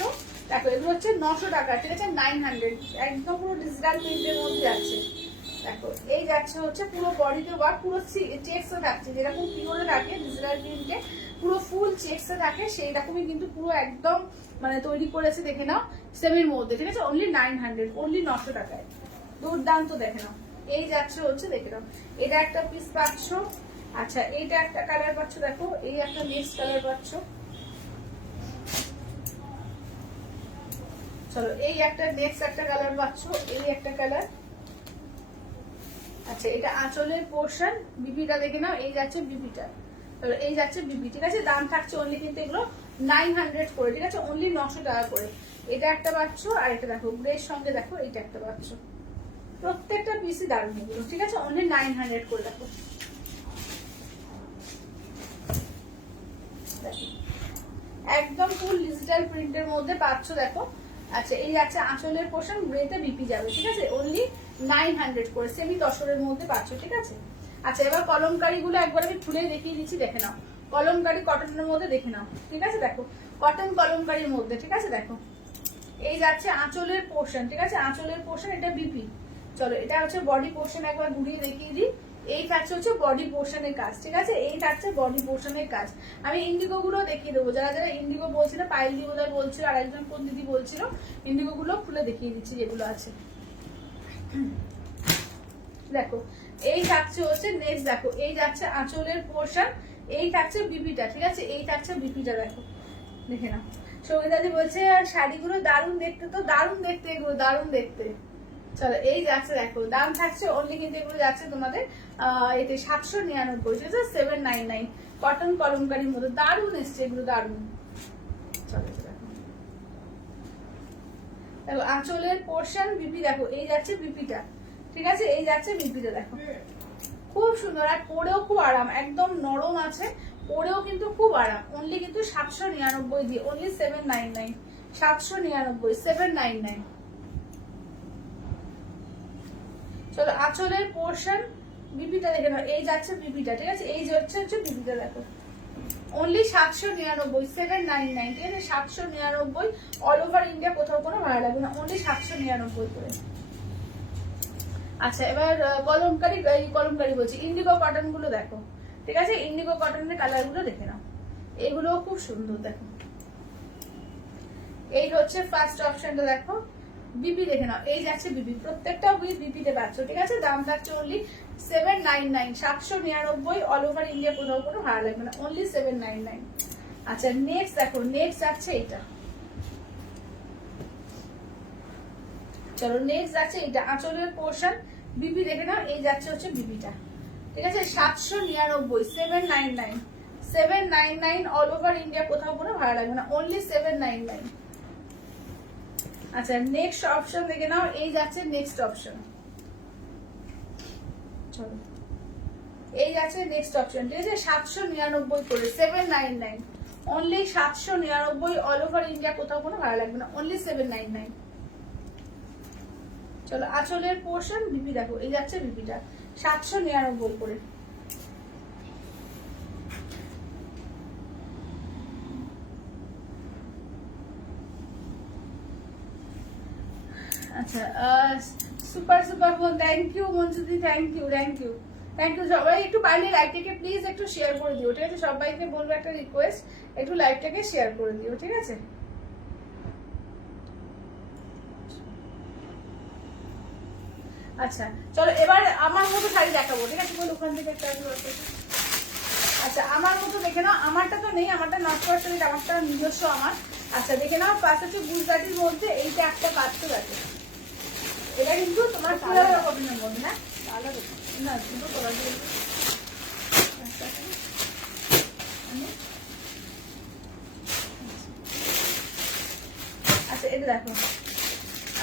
দেখো, এগুলো হচ্ছে 900 টাকা, ঠিক আছে, 900, একদম পুরো ডিজিটাল প্রিন্টের মধ্যে যাচ্ছে। দেখো, এই যাচ্ছে হচ্ছে পুরো বডিতে ওয়ার্ক, পুরো চেকসে থাকছে, যেরকম পিওরে থাকে ডিজিটাল প্রিন্টে পুরো ফুল চেকসে থাকে, সেই রকমই কিন্তু পুরো একদম মানে তৈরি করেছে, দেখে নাও, সেমির মধ্যে, ঠিক আছে, অনলি 900, অনলি 900 টাকায়, দুর্দান্ত, দেখে নাও। এই যাচ্ছে হচ্ছে, দেখে নাও, এটা একটা পিস পাচ্ছ। আচ্ছা, এইটা একটা কালার পাচ্ছ, দেখো, এই একটা নেক্সট কালার পাচ্ছ। চলো, এই একটা নেক্সট একটা কালার পাচ্ছ, এই একটা কালার। আচ্ছা, এটা আঁচলের পোর্শন, বিপিটা দেখে নাও, এই যাচ্ছে বিপিটা, এই যাচ্ছে বিপি, ঠিক আছে, দাম থাকছে অনলি কিন্তু এগুলো 900 করে, ঠিক আছে, অনলি 900 টাকা করে। এটা একটা পাচ্ছ, আর এটা দেখো গ্রের সঙ্গে, দেখো এইটা একটা পাচ্ছ, প্রত্যেকটা পিসই দারুণ এগুলো, ঠিক আছে, অনলি 900 করে। দেখো, একদম ফুল ডিজিটাল প্রিন্টের মধ্যে পাচ্ছ, দেখো। আচ্ছা, এই আছে আঁচলের পোর্শন, গ্রেতে বিপি যাবে, ঠিক আছে, অনলি 900 করে, সেমি তসরের মধ্যে পাচ্ছ, ঠিক আছে। আচ্ছা, এবার কলমকারি গুলো একবার আমি খুলে দেখিয়ে দিচ্ছি, দেখে নাও, কলমকারি কটনের মধ্যে দেখে নাও, ঠিক আছে, দেখো, কটন কলমকারির মধ্যে, ঠিক আছে, দেখো, এই যাচ্ছে আঁচলের পোর্শন, ঠিক আছে, আঁচলের পোর্শন, এটা বিপি। চলো, এটা হচ্ছে বডি পোর্শন, একবার ঘুরিয়ে দেখিয়ে দিই। এই থাকছে হচ্ছে বডি পোর্শনের কাজ, ঠিক আছে, এই থাকছে বডি পোর্শনের কাজ। আমি ইন্ডিগো গুলো দেখিয়ে দেবো, যারা যারা ইন্ডিগো বলছিল, পায়েল দি বোধহয় বলছিল, আর একজন কোন দিদি বলছিল, ইন্ডিগো গুলো খুলে দেখিয়ে দিচ্ছি যেগুলো আছে। দেখো, এই থাকছে হচ্ছে নেক্সট, দেখো, এই যাচ্ছে আঁচলের পোর্শন, এই থাকছে বিপিটা, ঠিক আছে, এই থাকছে বিপিটা, দেখো, দেখে নাও। সঙ্গীতাদি বলছে শাড়িগুলো দারুণ দেখতে, তো দারুণ দেখতে, এগুলো দারুণ দেখতে। চলো, এই যাচ্ছে, দেখো, দাম থাকছে অনলি কিন্তু এগুলো যাচ্ছে তোমাদের এতে 799, ঠিক আছে, 799, কটন কলমকারির মধ্যে দারুণ এসছে এগুলো, দারুণ। চলো, দেখো, আঁচলের পোর্শন বিপি, দেখো, এই যাচ্ছে বিপিটা, ঠিক আছে, এই যাচ্ছে বিপিটা, দেখো, খুব সুন্দর, আর পরেও খুব আরাম, একদম নরম আছে, পরেও কিন্তু খুব আরাম, অনলি কিন্তু 799 দিয়ে, অনলি 799, 799, 799। চলো, আঁচলের পোর্শন বিপিটা দেখে নাও, এই যাচ্ছে বিপিটা, ঠিক আছে, এই যাচ্ছে হচ্ছে বিপিটা, দেখো, অনলি 799, 799, ঠিক আছে, 799, অল ওভার ইন্ডিয়া, কোথাও কোনো ভাড়া লাগবে না, অনলি 799 করে। আচ্ছা, এবার কলমকারি বলছি, ইন্ডিগো কটন গুলো দেখো, ঠিক আছে, ইন্ডিগো কটনের কালার গুলো দেখে নাও, এগুলো খুব সুন্দর, দেখো, এই হচ্ছে ফার্স্ট অপশনটা, দেখো, বিপি দেখে নাও, এই যাচ্ছে বিপি, প্রত্যেকটা বিপিতে পাচ্ছ, ঠিক আছে, দাম থাকছে অনলি 799, 799, অল ওভার ইন্ডিয়া, কোথাও কোনো ভাড়া লাগবে না, অনলি 799। আচ্ছা, নেক্সট দেখো, নেক্সট যাচ্ছে এটা, চলো, নেক্সট যাচ্ছে এটা, আঁচলের পোর্শন বিপি দেখে নাও, এই যাচ্ছে হচ্ছে বিপিটা, ঠিক আছে, 799, 799, 799, অল ওভার ইন্ডিয়া, কোথাও কোনো ভাড়া লাগবে না, অনলি 799। আচ্ছা, নেক্সট অপশন দেখে নাও, এই যাচ্ছে নেক্সট অপশন, চলো, এই যাচ্ছে নেক্সট অপশন, ঠিক আছে, 799 করে, 799, অনলি 799, অল ওভার ইন্ডিয়া, কোথাও কোনো ভাড়া লাগবে না, অনলি 799। চলো, আঁচলের পোর্শন বিপি, দেখো, এই যাচ্ছে বিপিটা, 799 করে। আচ্ছা, সুপার সুপার বোন, thank you Manjudi, thank you, thank you, thank you. সবাই একটু পারলে লাইভটাকে প্লিজ একটু শেয়ার করে দিও, ঠিক আছে, সবাইকে বলবো একটা রিকোয়েস্ট, একটু লাইভটাকে শেয়ার করে দিও, ঠিক আছে। আচ্ছা চলো এবার আমার মতো শাড়ি দেখাবো, ঠিক আছে? বল ওখান থেকে একটা আচ্ছা আমার মতো দেখে নাও, আমারটা তো নেই, আমারটা নষ্ট করতে হবে, আমারটা নিজস্ব আমার। আচ্ছা দেখে নাও, পাঁচ হচ্ছে গুজরাটির মধ্যে এইটা একটা পাত্র আছে, এটা কিন্তু তোমার ফুলার কটনের মধ্যে, না আলাদা না দুটো করা দিয়ে আচ্ছা এটা দেখো,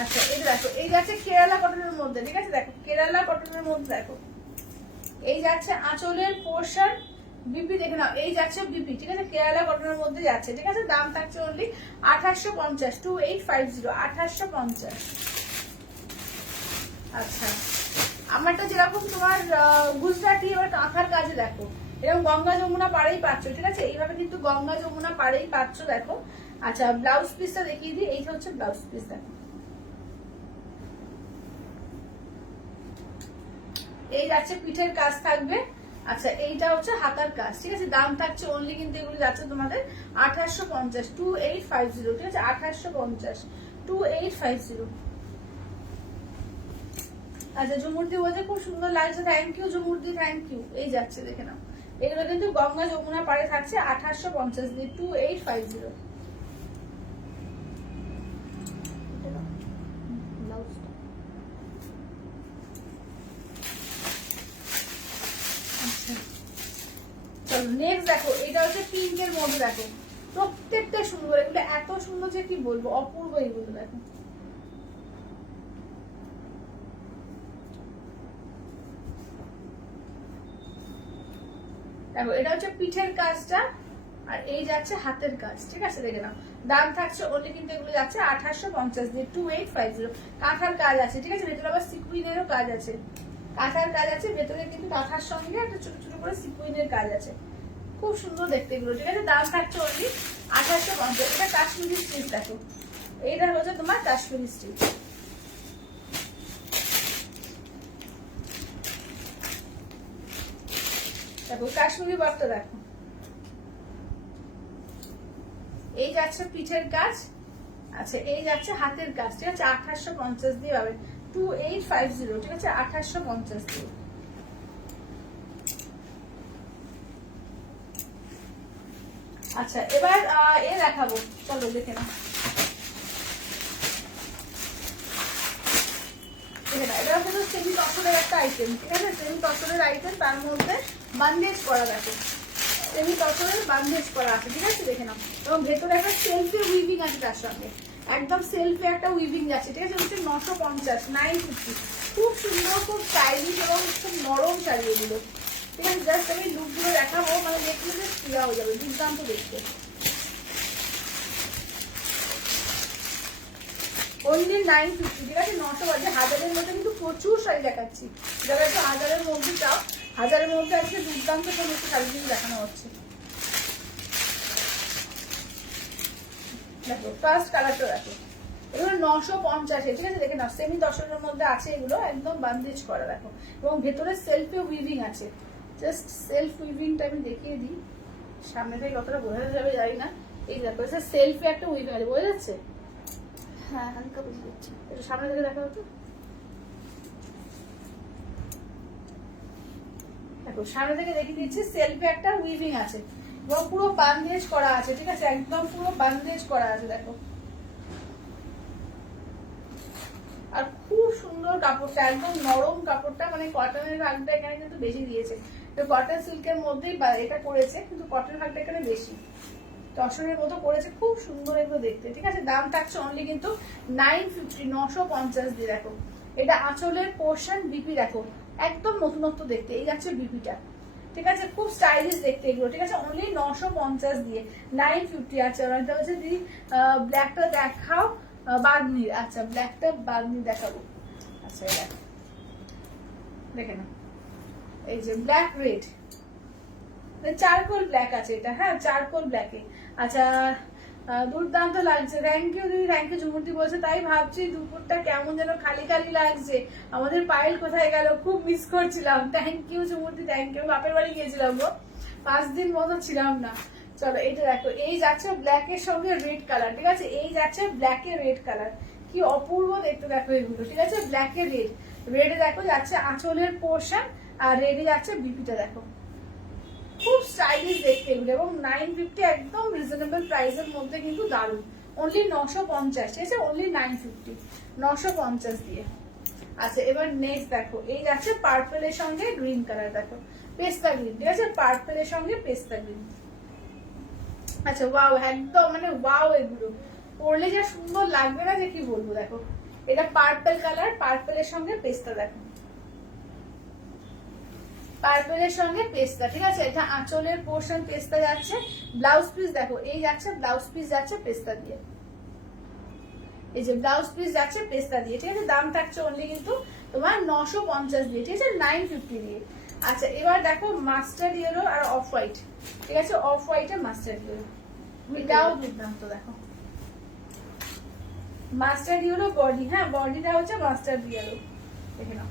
আচ্ছা এটা দেখো, এই যাচ্ছে কেরালা কটনের মধ্যে, ঠিক আছে? দেখো কেরালা কটনের মধ্যে দেখো, এই যাচ্ছে আঁচলের পোর্শন, বিপি দেখে নাও, এই যাচ্ছে বিপি, ঠিক আছে? কেরালা কটনের মধ্যে যাচ্ছে, ঠিক আছে? দাম থাকছে অনলি 2850, 2850, 2850। আচ্ছা আমারটা যেরকম তোমার গুজরাটি, এবার কাঁথার কাজে দেখো, এরকম গঙ্গা যমুনা পাড়েই পাচ্ছ, ঠিক আছে? এইভাবে কিন্তু গঙ্গা যমুনা পাড়েই পাচ্ছ, দেখো। আচ্ছা ব্লাউজ পিসটা দেখিয়ে দিই, এইটা হচ্ছে ব্লাউজ পিস, দেখো এই যাচ্ছে পিঠের কাজ থাকবে। আচ্ছা এইটা হচ্ছে হাতার কাজ, ঠিক আছে? দাম থাকছে অনলি কিন্তু এগুলো যাচ্ছে তোমাদের 2850, 2850, ঠিক আছে? 2850, 2850। আচ্ছা ঝুমুরদি বলছে খুব সুন্দর লাগছে, থ্যাংক ইউ ঝুমুরদি, থ্যাংক ইউ। এই যাচ্ছে দেখে নাও, এগুলো কিন্তু গঙ্গা যমুনা পাড়ে থাকছে 2850 দিয়ে, 2850। চলো নেক্সট দেখো, এটা হচ্ছে পিঙ্কের মধ্যে, দেখো প্রত্যেকটা সুন্দর, এগুলো এত সুন্দর যে কি বলবো, অপূর্ব এগুলো। দেখো দেখো এটা হচ্ছে পিঠের কাজটা, আর এই যাচ্ছে হাতের কাজ, ঠিক আছে? দেখে নাও, দাম থাকছে অনলি কিন্তু এগুলো যাচ্ছে 2850 দিয়ে, 2850। কাঁথার কাজ আছে, ঠিক আছে? ভেতরে আবার সিকুইনেরও কাজ আছে, কাঁথার কাজ আছে ভেতরে, কিন্তু কাঁথার সঙ্গে একটা ছোট ছোট করে সিকুইনের কাজ আছে, খুব সুন্দর দেখতে এগুলো, ঠিক আছে? দাম থাকছে অনলি 2850। এটা কাশ্মীরি স্টিচ, দেখো এইটা হচ্ছে তোমার কাশ্মীরি স্টিচ। দেখো কাশ্মীরি বর্তা, দেখো এই যাচ্ছে পিঠের কাজ, আচ্ছা এই যাচ্ছে হাতের কাজ, ঠিক আছে? 2850 দিয়ে পাবে, 2850, ঠিক আছে? 2850 দিয়ে। আচ্ছা এবার এ দেখাবো, চলো দেখে নাও, দেখে নাও, এটা হচ্ছে সেমি তসরের একটা আইটেম, ঠিক আছে? সেমি তসরের আইটেম, তার মধ্যে বান্ডেজ করা, দেখো সেমি তসরের বান্ডেজ করা আছে, ঠিক আছে? দেখে নাও, এবং ভেতরে একটা সেলফি উইভিং আছে তার সঙ্গে, একদম সেলফি একটা উইভিং আছে, ঠিক আছে? হচ্ছে 950, 950। খুব সুন্দর, খুব স্টাইলিশ এবং খুব নরম শাড়ি এগুলো, ঠিক আছে? জাস্ট আমি লুকগুলো দেখাবো, মানে দেখলে যে ফিরা হয়ে যাবে, দুর্দান্ত দেখতে। অনলি 950, ঠিক আছে? 900 বাজে, হাজারের মধ্যে কিন্তু প্রচুর শাড়ি দেখাচ্ছি, যারা একটু হাজারের মধ্যে চাও, হাজারের মধ্যে আজকে দুর্দান্ত সমস্ত শাড়িগুলো দেখানো হচ্ছে। দেখো ফার্স্ট কালারটা দেখো, এগুলো 950, ঠিক আছে? দেখে নাও, সেমি দশরের মধ্যে আছে এগুলো, একদম বান্দেজ করা, দেখো, এবং ভেতরে সেলফি উইভিং আছে, জাস্ট সেলফ উইভিংটা আমি দেখিয়ে দিই, সামনে থেকে কতটা বোঝা যাবে জানি না। এই দেখো সেলফি একটা উইভিং আছে, বোঝা যাচ্ছে? হ্যাঁ হালকা বুঝে যাচ্ছে। একটু সামনে থেকে দেখা হতো, দেখো সামনে থেকে দেখিয়ে দিচ্ছি, সেলফি একটা উইভিং আছে এবং পুরো বান্দেজ করা আছে, ঠিক আছে? একদম পুরো বান্দেজ করা আছে, দেখো। আর খুব সুন্দর কাপড়টা, একদম নরম কাপড়টা, মানে কটনের ভাগটা এখানে কিন্তু বেশি দিয়েছে, তো কটন সিল্কের মধ্যেই এটা করেছে, কিন্তু কটনের ভাগটা এখানে বেশি তসরের মতো করেছে, খুব সুন্দর এগুলো দেখতে, ঠিক আছে? দাম থাকছে অনলি কিন্তু 950, 950 দিয়ে। দেখো এটা আঁচলের পোর্শন, বিপি দেখো একদম নতুনত্ব দেখতে, এই যাচ্ছে বিপিটা, ঠিক আছে? খুব স্টাইলিশ দেখতে এগুলো, ঠিক আছে? অনলি 950 দিয়ে, 950। আচ্ছা এটা হচ্ছে দিদি ব্ল্যাকটা দেখাও, বাগনির, আচ্ছা ব্ল্যাকটা বাগনি দেখাবো। আচ্ছা এটা দেখে না, এই যে ব্ল্যাক রেড, চারকোল ব্ল্যাক আছে এটা, হ্যাঁ চারকোল ব্ল্যাকে। আচ্ছা দুর্দান্ত লাগছে, থ্যাংক ইউ দিদি, থ্যাংক ইউ। ঝুমুরদি বলছে তাই ভাবছি দুপুরটা কেমন যেন খালি খালি লাগছে, আমাদের পায়েল কোথায় গেল, খুব মিস করছিলাম। থ্যাংক ইউ ঝুমুরদি, থ্যাংক ইউ। বাপের বাড়ি গিয়েছিলাম গো, 5 দিন মতো ছিলাম না। চলো এটা দেখো, এই যাচ্ছে ব্ল্যাকের সঙ্গে রেড কালার, ঠিক আছে? এই যাচ্ছে ব্ল্যাকে রেড কালার, কি অপূর্ব দেখতে, দেখো এগুলো, ঠিক আছে? ব্ল্যাকে রেড, রেডে দেখো যাচ্ছে আঁচলের পোর্শন, আর রেডে যাচ্ছে বিপিটা দেখো। খুব স্টাইলিশ দেখতে এগুলো, এবং 950 একদম রিজনেবল প্রাইসের মধ্যে কিন্তু দারুণ। অনলি 950, ঠিক আছে, অনলি 950, 950 দিয়ে। আচ্ছা এবার নেক্সট দেখো, এই যাচ্ছে পার্পলের সঙ্গে গ্রিন কালার, দেখো পেস্তা গ্রিন, ঠিক আছে, পার্পলের সঙ্গে পেস্তা গ্রিন। আচ্ছা ওয়াও, একদম মানে ওয়াও, এগুলো পরলে যা সুন্দর লাগবে না যে কি বলবো। দেখো এটা পার্পল কালার, পার্পলের সঙ্গে পেস্তা, দেখো পার্পলের সঙ্গে পেস্তা, ঠিক আছে। এটা আঁচলের পোর্শন পেস্তা যাচ্ছে, ব্লাউজ পিস দেখো এই যাচ্ছে, ব্লাউজ পিস যাচ্ছে পেস্তা দিয়ে, এই যে ব্লাউজ পিস যাচ্ছে পেস্তা দিয়ে, ঠিক আছে। দাম থাকছে অনলি কিন্তু তোমার 950 দিয়ে, ঠিক আছে, 950 দিয়ে। আচ্ছা এবার দেখো মাস্টার্ড ইয়েলো আর অফ হোয়াইট, ঠিক আছে, অফ হোয়াইট আর মাস্টার্ড ইয়েলো, এটাও দুর্দান্ত। দেখো মাস্টার্ড ইয়েলো বডি, হ্যাঁ বডিটা হচ্ছে মাস্টার্ড ইয়েলো, দেখে নাও।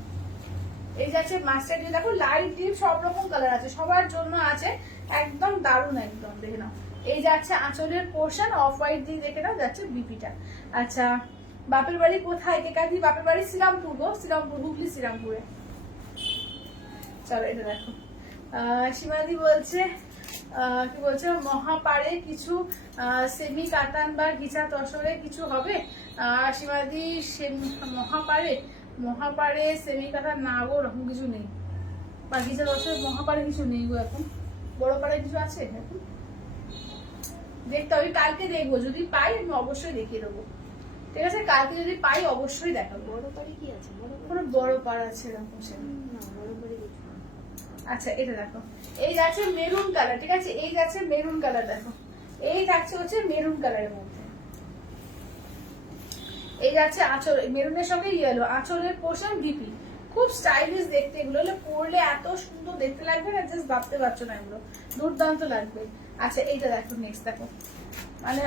এই যাচ্ছে মাস্টার্ড ইয়েলো, দেখো লাইট ডিপ সব রকম কালার আছে, সবার জন্য আছে, একদম দারুণ একদম, দেখে নাও। এই যাচ্ছে আঁচলের পোর্শন অফ হোয়াইট দিয়ে, দেখে নাও যাচ্ছে বিপিটা। আচ্ছা বাপের বাড়ি কোথায়, কেকাদি বাপের বাড়ি শ্রীরামপুর গো, শ্রীরামপুর, হুগলি শ্রীরামপুরে। চলো এটা দেখো, সীমাদি বলছে কি বলছে, মহাপাড়ে কিছু সেমি কাতান বা গিচা তসরে কিছু হবে। সীমাদি মহাপাড়ে, মহাপাড়ে সেমি কাতান না গো, ওরকম কিছু নেই, বা গিচা তসরে মহাপাড়ে কিছু নেই গো এখন। বড় পাড়ে কিছু আছে এখন, দেখতে হবে, কালকে দেখবো, যদি পাই আমি অবশ্যই দেখিয়ে দেবো, ঠিক আছে, কালকে যদি পাই অবশ্যই দেখাবো। বড় পাড়ে কি আছে? বড় পাড় আছে এরকম সেরকম। আচ্ছা এটা দেখো, এই যাচ্ছে মেরুন কালার, ঠিক আছে, এই যাচ্ছে মেরুন কালার, দেখো এই যাচ্ছে হচ্ছে মেরুন কালারের মধ্যে, এই যাচ্ছে আঁচল, মেরুনের সঙ্গে ইয়েলো, আঁচলের পোর্শন বিপি, খুব স্টাইলিশ দেখতে, এগুলো হলে পরলে এত সুন্দর দেখতে লাগবে না, জাস্ট ভাবতে পারছো না, এগুলো দুর্দান্ত লাগবে। আচ্ছা এইটা দেখো নেক্সট, দেখো মানে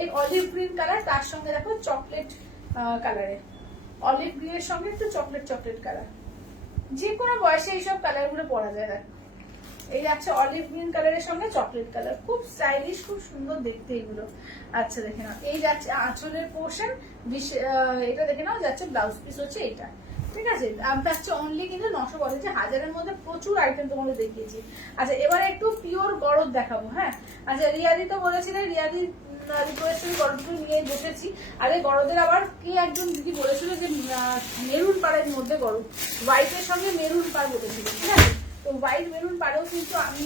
এই অলিভ গ্রিন কালার, তার সঙ্গে দেখো চকলেট কালারের, অলিভ গ্রিনের সঙ্গে একটু চকলেট চকলেট কালার, যে কোনো বয়সে এইসব কালার গুলো পরা যায়। দেখো এই যাচ্ছে অলিভ গ্রিন কালারের সঙ্গে চকলেট কালার, খুব স্টাইলিশ, খুব সুন্দর দেখতে এগুলো। আচ্ছা দেখে নাও, এই যাচ্ছে আঁচলের পোর্শন, এটা দেখে নাও যাচ্ছে ব্লাউজ পিস হচ্ছে এটা, ঠিক আছে। দাম থাকছে অনলি কিন্তু 950, হাজারের মধ্যে প্রচুর আইটেম তোমাদের দেখিয়েছি। আচ্ছা এবারে একটু পিওর গরদ দেখাবো, হ্যাঁ। আচ্ছা রিয়াদি তো বলেছিলেন, রিয়াদি রিকোয়েস্টের গরদগুলো নিয়ে বসেছি। আর এই গরদের আবার কে একজন দিদি বলেছিল যে মেরুন পাড়ের মধ্যে গরদ, হোয়াইটের সঙ্গে মেরুন পাড় বলেছিল, ঠিক আছে। তো হোয়াইট মেরুন পাড়েও কিন্তু আমি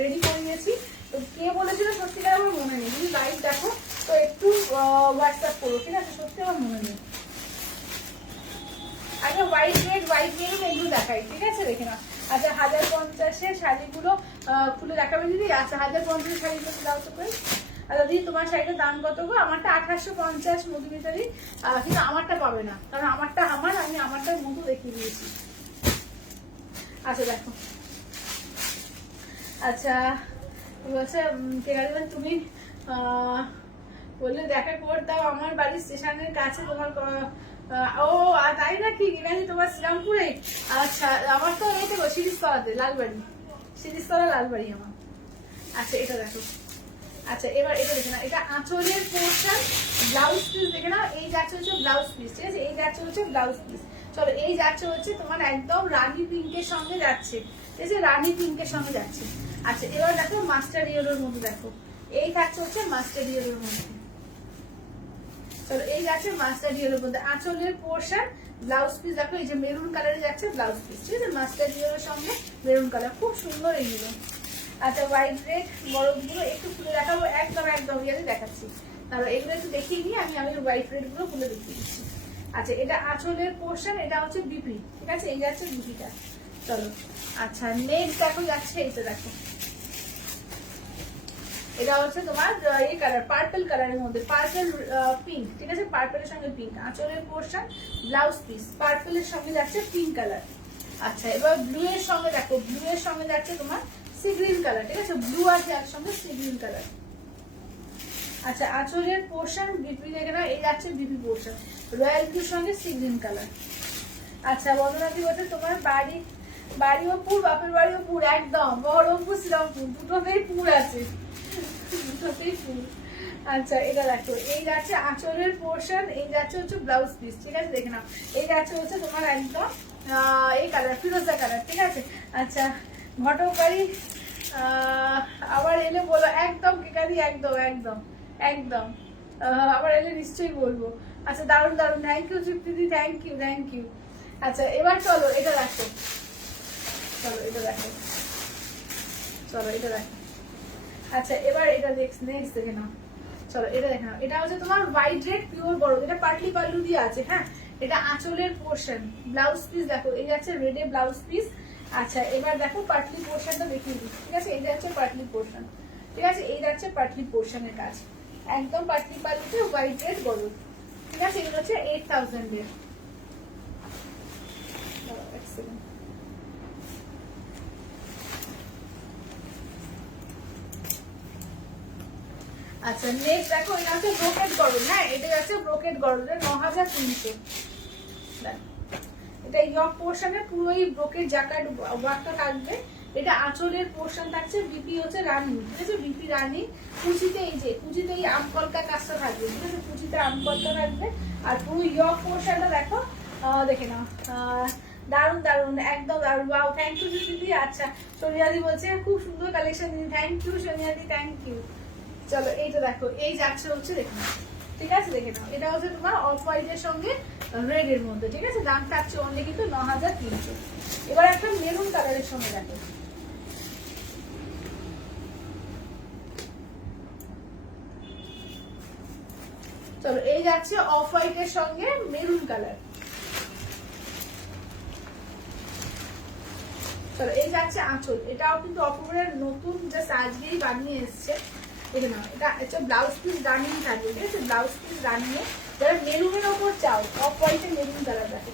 রেডি করে নিয়েছি। তো কে বলেছিল সত্যিকার আমার মনে নেই, যদি লাইভ দেখো তো একটু হোয়াটসঅ্যাপ করো, ঠিক আছে, সত্যি আমার মনে নেই। আগে হোয়াইট রেড, হোয়াইট মেরুন এগুলো দেখাই, ঠিক আছে, দেখে না। আচ্ছা 1050-এর শাড়িগুলো খুলে দেখাবে দিদি। আচ্ছা 1050-এর শাড়িগুলো দাও তো করে। আচ্ছা দিদি তোমার শাড়িটার দাম কত গো? আমারটা 1850 মধুমিতালি, কিন্তু আমারটা পাবে না, কারণ আমারটা আমি আমারটার মধু দেখিয়ে দিয়েছি। আচ্ছা দেখো, আচ্ছা বলছে তুমি বললে দেখা করে দাও, আমার বাড়ির স্টেশনের কাছে তোমার, ও তাই নাকি গিনাজি তোমার শ্রীরামপুরে? আচ্ছা আমার তো এই দেখো শিরিষতলাতে, লালবাড়ি, শিরিষতলা লালবাড়ি আমার। আচ্ছা এটা দেখো, আচ্ছা এবার এটা দেখে না, এটা আঁচলের পোর্শন, ব্লাউজ পিস দেখে নাও, এই যাচ্ছে হচ্ছে ব্লাউজ পিস, ঠিক আছে, এই যাচ্ছে হচ্ছে ব্লাউজ পিস। চলো এই যাচ্ছে হচ্ছে তোমার একদম রানী পিঙ্কের সঙ্গে যাচ্ছে, ঠিক আছে, রানী পিঙ্কের সঙ্গে যাচ্ছে। আচ্ছা এবার দেখো মাস্টার ইয়েলোর মধ্যে, দেখো এই থাকছে হচ্ছে মাস্টার ইয়েলোর মধ্যে। চলো এই যাচ্ছে মাস্টার ইয়েলোর মধ্যে আঁচলের পোর্শন, ব্লাউজ পিস দেখো এই যে মেরুন কালারে যাচ্ছে ব্লাউজ পিস, ঠিক আছে, মাস্টার ইয়েলোর সঙ্গে মেরুন কালার, খুব সুন্দর এইগুলো। আচ্ছা হোয়াইট রেড বরফগুলো একটু খুলে দেখাবো, একদম একদম ইয়াতে দেখাচ্ছি, তাহলে এগুলো একটু দেখিয়ে নিয়ে আমি হোয়াইট রেড গুলো খুলে দেখিয়ে দিচ্ছি। আচ্ছা এটা আঁচলের পোর্শন, এটা হচ্ছে বিপি, ঠিক আছে, এই যাচ্ছে বিপিটা। চলো আচ্ছা নেক্সট দেখো যাচ্ছে এইটা, দেখো এটা হচ্ছে তোমার এই কালার, পার্পল কালারের মধ্যে, পার্পল পিঙ্ক, ঠিক আছে, পার্পলের সঙ্গে পিঙ্ক, আঁচলের পোর্শন, ব্লাউজ পিস পার্পলের সঙ্গে যাচ্ছে পিঙ্ক কালার। আচ্ছা এবার ব্লু এর সঙ্গে দেখো, ব্লু এর সঙ্গে যাচ্ছে তোমার সি গ্রিন কালার, ঠিক আছে, ব্লু আর যার সঙ্গে সি গ্রিন কালার। আচ্ছা আঁচলের পোর্শন বিপি দেখে না, এই যাচ্ছে বিপি পোর্শন, রয়্যাল ব্লুর সঙ্গে সি গ্রিন কালার। আচ্ছা বন্দনাদি বলছে তোমার বাড়িও পুর, বাপের বাড়িও পুর, একদম বহরমপুর শ্রীরামপুর দুটোতেই পুর আছে, দুটোতেই পুর। আচ্ছা এটা দেখো, এই যাচ্ছে আঁচলের পোর্শন, এই যাচ্ছে হচ্ছে ব্লাউজ পিস, ঠিক আছে দেখে নাও। এই যাচ্ছে হচ্ছে তোমার একদম এই কালার, ফিরোজা কালার, ঠিক আছে। আচ্ছা ঘটকারি আবার এলে বলো, একদম কেকারি, একদম একদম একদম আবার এলে নিশ্চয়ই বলবো। আচ্ছা দারুণ দারুণ, থ্যাংক ইউ তৃপ্তিদি, থ্যাংক ইউ থ্যাংক ইউ। আচ্ছা এবার চলো এটা দেখো, চলো এটা দেখো, চলো এটা দেখো। আচ্ছা এবার এটা নেক্সট দেখে নাও, চলো এটা দেখে নাও। এটা হচ্ছে তোমার হোয়াইট রেড পিওর বড়, এটা পাটলি পাল্লু দিয়ে আছে, হ্যাঁ। এটা আঁচলের পোর্শন, ব্লাউজ পিস দেখো, এই যাচ্ছে রেডে ব্লাউজ পিস। আচ্ছা এবার দেখো পাটলি পোর্শনটা দেখিয়ে দিই, ঠিক আছে। এই যাচ্ছে পাটলি পোর্শন, ঠিক আছে। এই যাচ্ছে পাটলি পোর্শনের কাজ, একদম পাটলি পাল্লুতে হোয়াইট রেড বড়, ঠিক আছে। এগুলো হচ্ছে 8000 এর। আচ্ছা নেক্সট দেখো, এটা হচ্ছে ব্রোকেট গরম, হ্যাঁ এটা যাচ্ছে ব্রোকেট গরম, 9300। এটা ইয়ক পোর্শনে পুরোই ব্রোকেট জ্যাকেট ওয়ার্কটা থাকবে। এটা আঁচলের পোর্শন থাকছে, বিপি হচ্ছে রানী, ঠিক আছে, বিপি রানী। কুচিতে এই যে কুচিতে এই আমকলকা কাজটা থাকবে, ঠিক আছে, কুচিতে আমকলকা থাকবে। আর পুরো ইয়ক পোর্শনটা দেখো, দেখে নাও, দারুন দারুন, একদম দারুন, ওয়াও থ্যাংক ইউ দিদি। আচ্ছা সোনিয়াদি বলছে খুব সুন্দর কালেকশন দিদি, থ্যাংক ইউ সোনিয়াদি, থ্যাংক ইউ। চলো এইটা দেখো, এই যাচ্ছে হচ্ছে দেখে নাও, ঠিক আছে দেখে নাও। এটা হচ্ছে তোমার অফ হোয়াইটের সঙ্গে রেড এর মধ্যে, ঠিক আছে। দাম থাকছে অনলি কিন্তু 9300। এবার একটা মেরুন কালারের সঙ্গে দেখো, চলো এই যাচ্ছে অফ হোয়াইটের সঙ্গে মেরুন কালার। চলো এই যাচ্ছে আঁচল, এটাও কিন্তু অপূর্বের নতুন জাস্ট আজকেই বানিয়ে এসছে, দেখে নাও। এটা হচ্ছে ব্লাউজ পিস রানিং থাকবে, ঠিক আছে, ব্লাউজ পিস রানিং। যারা মেরুনের ওপর চাও, অফ হোয়াইটে মেরুন কালার দেখো,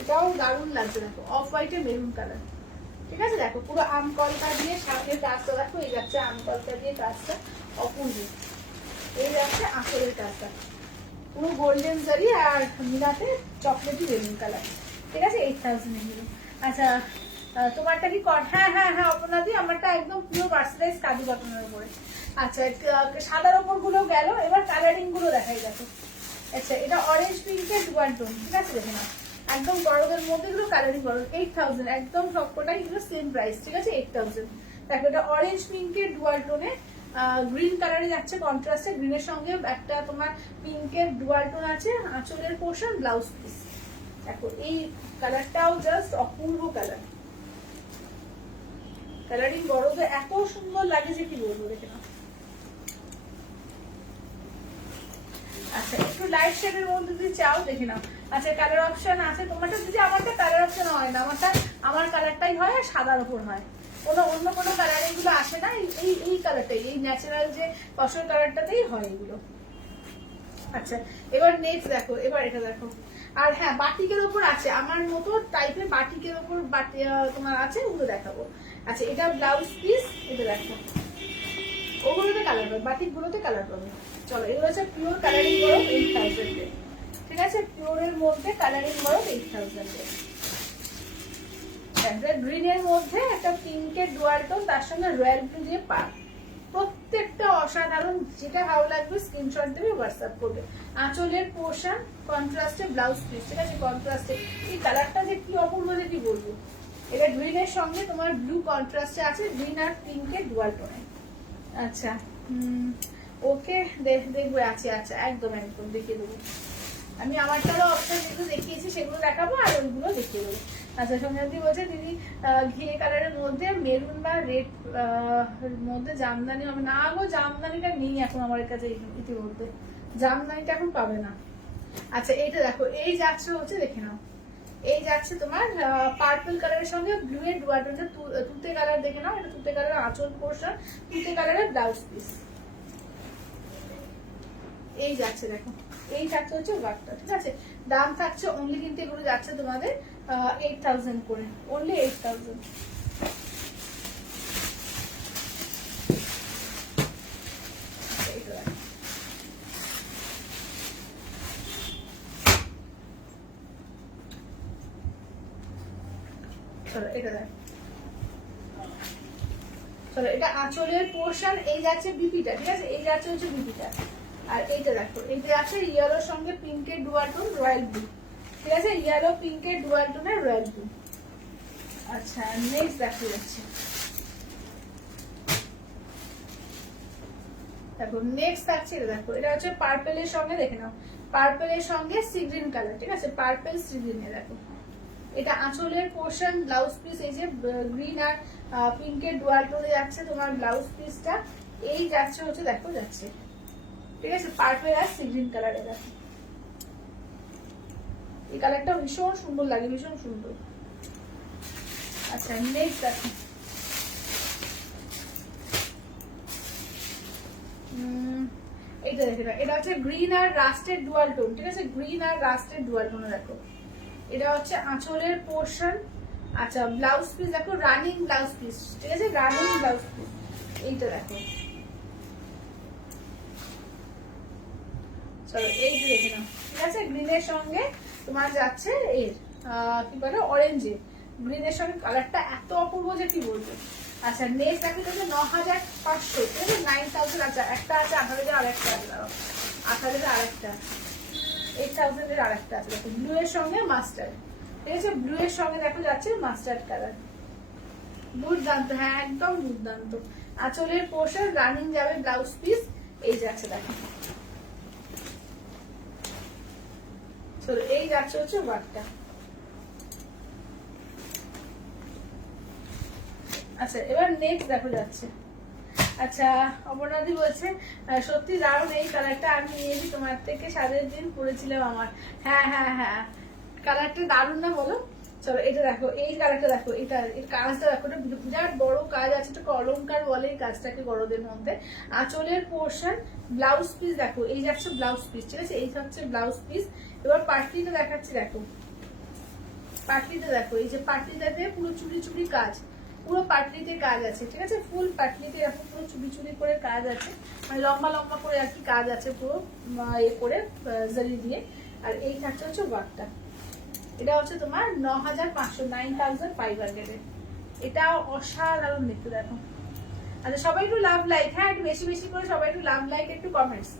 এটাও দারুণ লাগছে দেখো, অফ হোয়াইটে মেরুন কালার, ঠিক আছে। দেখো পুরো আম কলকা দিয়ে সামনের কাজটা দেখো, এই যাচ্ছে আম কলকা দিয়ে কাজটা অপূর্ব। এই যাচ্ছে আঁচলের কাজটা পুরো গোল্ডেন জারি আর মিলাতে চকলেটি মেরুন কালার, ঠিক আছে। 8000 এগুলো। আচ্ছা তোমারটা কি হ্যাঁ হ্যাঁ হ্যাঁ অপনাদি, আমারটা একদম পুরো পার্সোনালাইজ কাজু বাটনের উপরে। আচ্ছা সাদার ওপর গুলো গেল, এবার কালারিং গুলো দেখাই দেখো। আচ্ছা এটা অরেঞ্জ পিঙ্কের ডুয়াল টোন, ঠিক আছে দেখে নাও, একদম গরমের মধ্যে এগুলো কালারিং গরম। 8000 একদম সবকটাই এগুলো সেম প্রাইস, ঠিক আছে 8000। দেখো এটা অরেঞ্জ পিঙ্কের ডুয়াল টোনে গ্রিন কালারে যাচ্ছে কন্ট্রাস্টে, গ্রিনের সঙ্গে একটা তোমার পিঙ্কের ডুয়াল টোন আছে। আঁচলের পোর্শন ব্লাউজ পিস দেখো, এই কালারটাও জাস্ট অপূর্ব কালার, কালারিং গরমে এত সুন্দর লাগে যে কি বলবো, দেখে নাও। আচ্ছা একটু লাইট শেডের মধ্যে যদি চাও দেখে নাও। আচ্ছা কালার অপশন আছে তোমারটা, যদি আমারটা কালার অপশন হয় না, আমার কালারটাই হয় আর সাদার উপর হয়, অন্য কোনো কালার এগুলো আসে না, এই কালারটাই, এই ন্যাচারাল যে ফসল কালারটাতেই হয় এগুলো। আচ্ছা এবার নেক্সট দেখো, এবার এটা দেখো। আর হ্যাঁ বাটিকের উপর আছে, আমার মতো টাইপের বাটিকের উপর তোমার আছে, ওগুলো দেখাবো। আচ্ছা এটা ব্লাউজ পিস, এটা দেখো, ওগুলোতে কালার পাবে, বাটিক গুলোতে কালার পাবে। চলো এগুলো হচ্ছে পিওর কালারিং বরফ 8000 এর, ঠিক আছে, পিওরের মধ্যে কালারিং বরফ 8000 এর। গ্রিনের মধ্যে একটা পিঙ্কের ডুয়াল টোন, তার সঙ্গে রয়্যাল ব্লু দিয়ে পার, প্রত্যেকটা অসাধারণ। যেটা ভালো লাগবে স্ক্রিনশট দেবে, হোয়াটসঅ্যাপ করবে। আঁচলের পোর্শন কন্ট্রাস্টে ব্লাউজ পিস, ঠিক আছে, কন্ট্রাস্টে। এই কালারটা যে কি অপূর্ব যে কি বলবো। এটা গ্রিনের সঙ্গে তোমার ব্লু কন্ট্রাস্টে আছে, গ্রিন আর পিঙ্কের ডুয়াল টোনে। আচ্ছা ওকে দেখবো, আছে আচ্ছা একদম একদম দেখিয়ে দেবো আমি। আমারটারও অপশন যেগুলো দেখিয়েছি সেগুলো দেখাবো, আর ওইগুলো দেখিয়ে দেবো। আচ্ছা সঞ্জয়দি বলছে দিদি ঘিয়ে কালারের মধ্যে মেরুন বা রেড মধ্যে জামদানি হবে না গো, জামদানিটা নেই এখন আমার কাছে ইতিমধ্যে, জামদানিটা এখন পাবে না। আচ্ছা এইটা দেখো, এই যাচ্ছে হচ্ছে দেখে নাও, এই যাচ্ছে তোমার পার্পল কালারের সঙ্গে ব্লু এর ডুয়াটোনটা তুতে কালার, দেখে নাও, এটা তুতে কালারের আঁচল পোর্শন, তুতে কালারের ব্লাউজ পিস, এই যাচ্ছে দেখো, এই যাচ্ছে হচ্ছে ওয়ার্কটা, ঠিক আছে। দাম থাকছে অনলি কিন্তু এগুলো যাচ্ছে তোমাদের 8000 করে, অনলি 8000। চলো এটা দেখ, চলো এটা আঁচলের পোর্শন, এই যাচ্ছে বিপিটা, ঠিক আছে, এই যাচ্ছে হচ্ছে বিপিটা। আর এইটা দেখো, এইটা আছে ইয়েলোর সঙ্গে পিঙ্কের ডুয়াল টোন রয়্যাল ব্লু, ঠিক আছে, ইয়েলো পিঙ্কের ডুয়াল টোনের রয়্যাল ব্লু। আচ্ছা নেক্সট দেখো যাচ্ছে, দেখো নেক্সট থাকছে এটা, দেখো এটা হচ্ছে পার্পেলের সঙ্গে, দেখে নাও পার্পেলের সঙ্গে সি গ্রিন কালার, ঠিক আছে, পার্পেল সি গ্রিনে। দেখো এটা আঁচলের পোর্শন, ব্লাউজ পিস এই যে গ্রিন আর পিঙ্কের ডুয়াল টোনে যাচ্ছে তোমার ব্লাউজ পিসটা, এই যাচ্ছে হচ্ছে দেখো যাচ্ছে, ঠিক আছে, পার্পেল আর সি গ্রিন কালারে। দেখো এই কালারটা ভীষণ সুন্দর লাগে, ভীষণ সুন্দর। আচ্ছা নেক্সট দেখো, এইটা দেখে না, এটা হচ্ছে গ্রিন আর রাস্টের ডুয়াল টোন, ঠিক আছে, গ্রিন আর রাস্টের ডুয়াল টোনে। দেখো এটা হচ্ছে আঁচলের পোর্শন। আচ্ছা ব্লাউজ পিস দেখো রানিং ব্লাউজ পিস, ঠিক আছে, রানিং ব্লাউজ পিস, এইটা দেখো। চলো এই যে দেখে নাও, ঠিক আছে, গ্রিনের সঙ্গে তোমার যাচ্ছে এর কি বলে অরেঞ্জে, গ্রিনের সঙ্গে কালারটা এত অপূর্ব যে কি বলবো। আচ্ছা নেক্সট দেখো হচ্ছে 9500, ঠিক আছে, 9000। আচ্ছা একটা আছে 8000, আর একটা আছে, দাঁড়াও 8000 আর একটা, 8000 এর আর একটা আছে। দেখো ব্লু এর সঙ্গে মাস্টার্ড, ঠিক আছে, ব্লু এর সঙ্গে দেখো যাচ্ছে মাস্টার্ড কালার, দুর্দান্ত, হ্যাঁ একদম দুর্দান্ত। আঁচলের পোর্শন রানিং যাবে ব্লাউজ পিস, এই যাচ্ছে দেখো। চলো এই যাচ্ছে হচ্ছে ওয়ার্কটা। আচ্ছা এবার নেক্সট দেখো যাচ্ছে। আচ্ছা অপর্ণাদি বলছে সত্যি দারুণ এই কালারটা, আমি নিয়েছি তোমার থেকে, সাদের দিন পরেছিলাম আমার। হ্যাঁ হ্যাঁ হ্যাঁ কালারটা দারুণ না বলো। চলো এটা দেখো, এই কালারটা দেখো, এটা এর কাজটা দেখো, এটা বিরাট বড় কাজ আছে, এটা অলংকার বলে এই কাজটাকে গরদের মধ্যে। আঁচলের পোর্শন, ব্লাউজ পিস দেখো, এই যাচ্ছে ব্লাউজ পিস, ঠিক আছে, এই হচ্ছে ব্লাউজ পিস। এবার পাটলিটা দেখাচ্ছি, দেখো পাটলিটা দেখো, এই যে পাটলিটাতে পুরো চুড়ি চুড়ি কাজ, পুরো পাটলিতে কাজ আছে, ঠিক আছে, ফুল পাটলিতে এরকম পুরো চুড়ি চুড়ি করে কাজ আছে, মানে লম্বা লম্বা করে আর কি কাজ আছে পুরো এ করে জারি দিয়ে। আর এই থাকছে হচ্ছে ওয়ার্কটা, এটা হচ্ছে তোমার 9500, 9500 এটা অসাধারণ দেখতে। দেখো আচ্ছা সবাই একটু লাভ লাইক, হ্যাঁ একটু বেশি বেশি করে সবাই একটু লাভ লাইক, একটু কমেন্টস,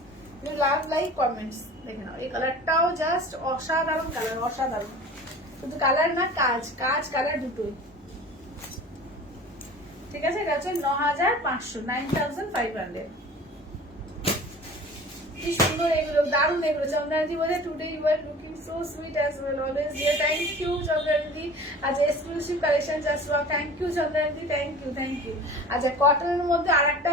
একটু লাভ লাইক কমেন্টস। দেখে নাও এই কালারটাও জাস্ট অসাধারণ কালার, অসাধারণ, শুধু কালার না কাজ, কাজ কালার দুটোই, ঠিক আছে। এটা হচ্ছে 9500, 9500। কি সুন্দর এগুলো, দারুণ এগুলো। চন্দ্রাদি বলে today you are looking so sweet as well, always dear. Thank you চন্দ্রাদি। আচ্ছা exclusive collection just wow, thank you চন্দ্রাদি, থ্যাংক ইউ থ্যাংক ইউ। আচ্ছা কটনের মধ্যে আরেকটা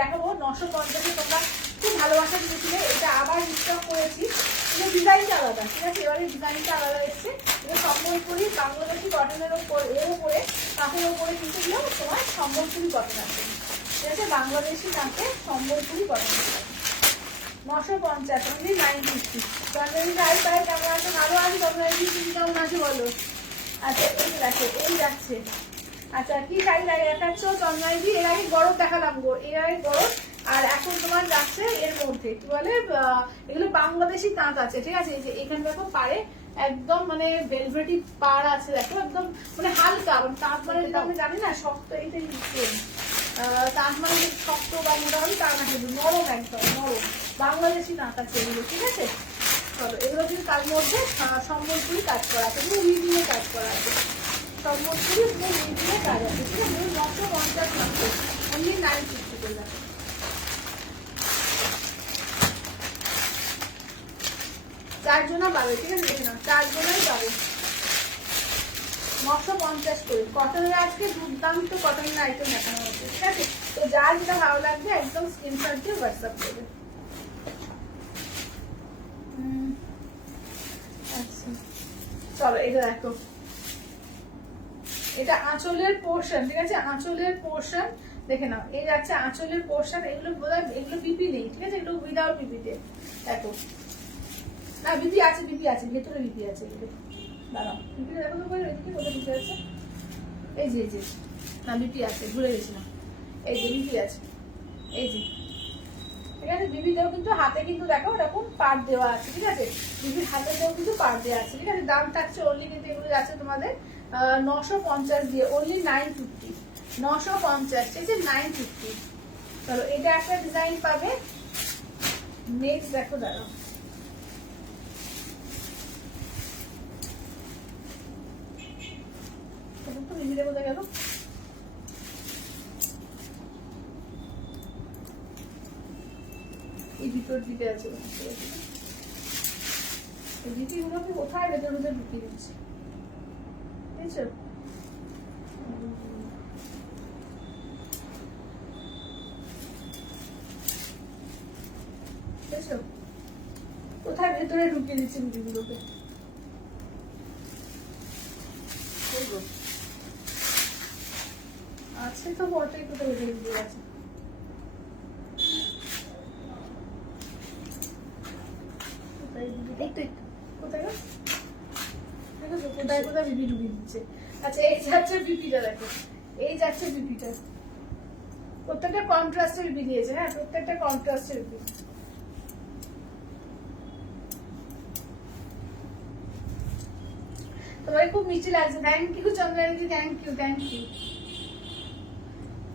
দেখাবো, 950-এ তোমরা খুব ভালোবাসা দিয়েছিলে, এটা আবার রিস্টক করেছি, কিন্তু ডিজাইনটা আলাদা, ঠিক আছে, এবারে ডিজাইনটা আলাদা এসছে। এটা সম্বলপুরি বাংলাদেশি কটনের উপর, এর উপরে কাপড়ের উপরে কিন্তু তোমার সম্বলপুরি কটন আছে, ঠিক আছে, বাংলাদেশি নাকে সম্বলপুরি কটন আছে। 950, অনলি 950। চন্দ্রানী ভাই ভাই কেমন আছে? ভালো আছি চন্দ্রানী, তুমি কেমন আছো বলো? আচ্ছা এই দেখো এই যাচ্ছে। আচ্ছা কি শাড়ি দেখাচ্ছ চন্দ্রানী? এর আগে গরম দেখালাম গো, এর আগে গরম, আর এখন তোমার যাচ্ছে এর মধ্যে কি বলে এগুলো বাংলাদেশি তাঁত আছে, ঠিক আছে, এই যে এখানে দেখো পারে একদম মানে ভেলভেটি পাড় আছে, দেখো একদম মানে হালকা, তাঁত মানে আমি জানি না শক্ত, এইটাই তাঁত মানে শক্ত বা মোটামুটি তা না, কিন্তু নরম, একদম নরম বাংলাদেশি তাঁত আছে এগুলো, ঠিক আছে। চলো এগুলো কিন্তু তার মধ্যে সম্বলপুরি কাজ করা আছে, পুরো উইভিংয়ে কাজ করা আছে, সম্বলপুরি পুরো উইভিংয়ে কাজ আছে, ঠিক আছে। 950 মাত্র, অনলি 950 করে দেখো। চারজনা পাবে, ঠিক আছে, দেখে নাও চারজনাই পাবে, 950 করে। কটনের আজকে দুর্দান্ত কটনের আইটেম দেখানো হচ্ছে, ঠিক আছে। তো যার যেটা ভালো লাগবে একদম স্ক্রিনশট দিয়ে হোয়াটসঅ্যাপ করবে। আচ্ছা চলো এটা দেখো, এটা আঁচলের পোর্শন, ঠিক আছে, আঁচলের পোর্শন দেখে নাও, এই যাচ্ছে আঁচলের পোর্শন। এগুলো বোধহয় এগুলো বিপি নেই, ঠিক আছে, এগুলো উইদাউট বিপিতে। দেখো না বিপি আছে, বিপি আছে, ভেতরে বিপি আছে, এগুলো দাঁড়াও বিপিটা দেখো তো, এদিকে কোথায় বিপি আছে, এই যে এই যে, না বিপি আছে, ভুলে গেছিলাম, এই যে বিপি আছে, এই যে, ঠিক আছে। বিবিতেও কিন্তু হাতে কিন্তু দেখো এরকম পাট দেওয়া আছে, ঠিক আছে, বিবির হাতেতেও কিন্তু পাট দেওয়া আছে, ঠিক আছে। দাম থাকছে অনলি কিন্তু এগুলো যাচ্ছে তোমাদের 950 দিয়ে, অনলি 950, 950, ঠিক আছে 950। চলো এটা একটা ডিজাইন পাবে। নেক্সট দেখো, দাঁড়াও তো নিজে কোথায় গেল, এই ভিতর দিকে আছে, এই বিপিগুলোকে কোথায় ভেতর ভেতর ঢুকিয়ে দিচ্ছে, বুঝছো? বুঝছো কোথায় ভেতরে ঢুকিয়ে দিচ্ছে বিপিগুলোকে। আছে তো বটেই, কোথায় ভেতরে ঢুকে গেছে। কোথায় কোথায় বিপি ঢুকিয়ে দিচ্ছে। আচ্ছা এই যাচ্ছে বিপিটা, দেখো এই যাচ্ছে বিপিটা, প্রত্যেকটা কন্ট্রাস্টের বিপি দিয়েছে। হ্যাঁ প্রত্যেকটা কন্ট্রাস্টের বিপি। তোমার খুব মিষ্টি লাগছে, thank you Chandrani, thank you thank you.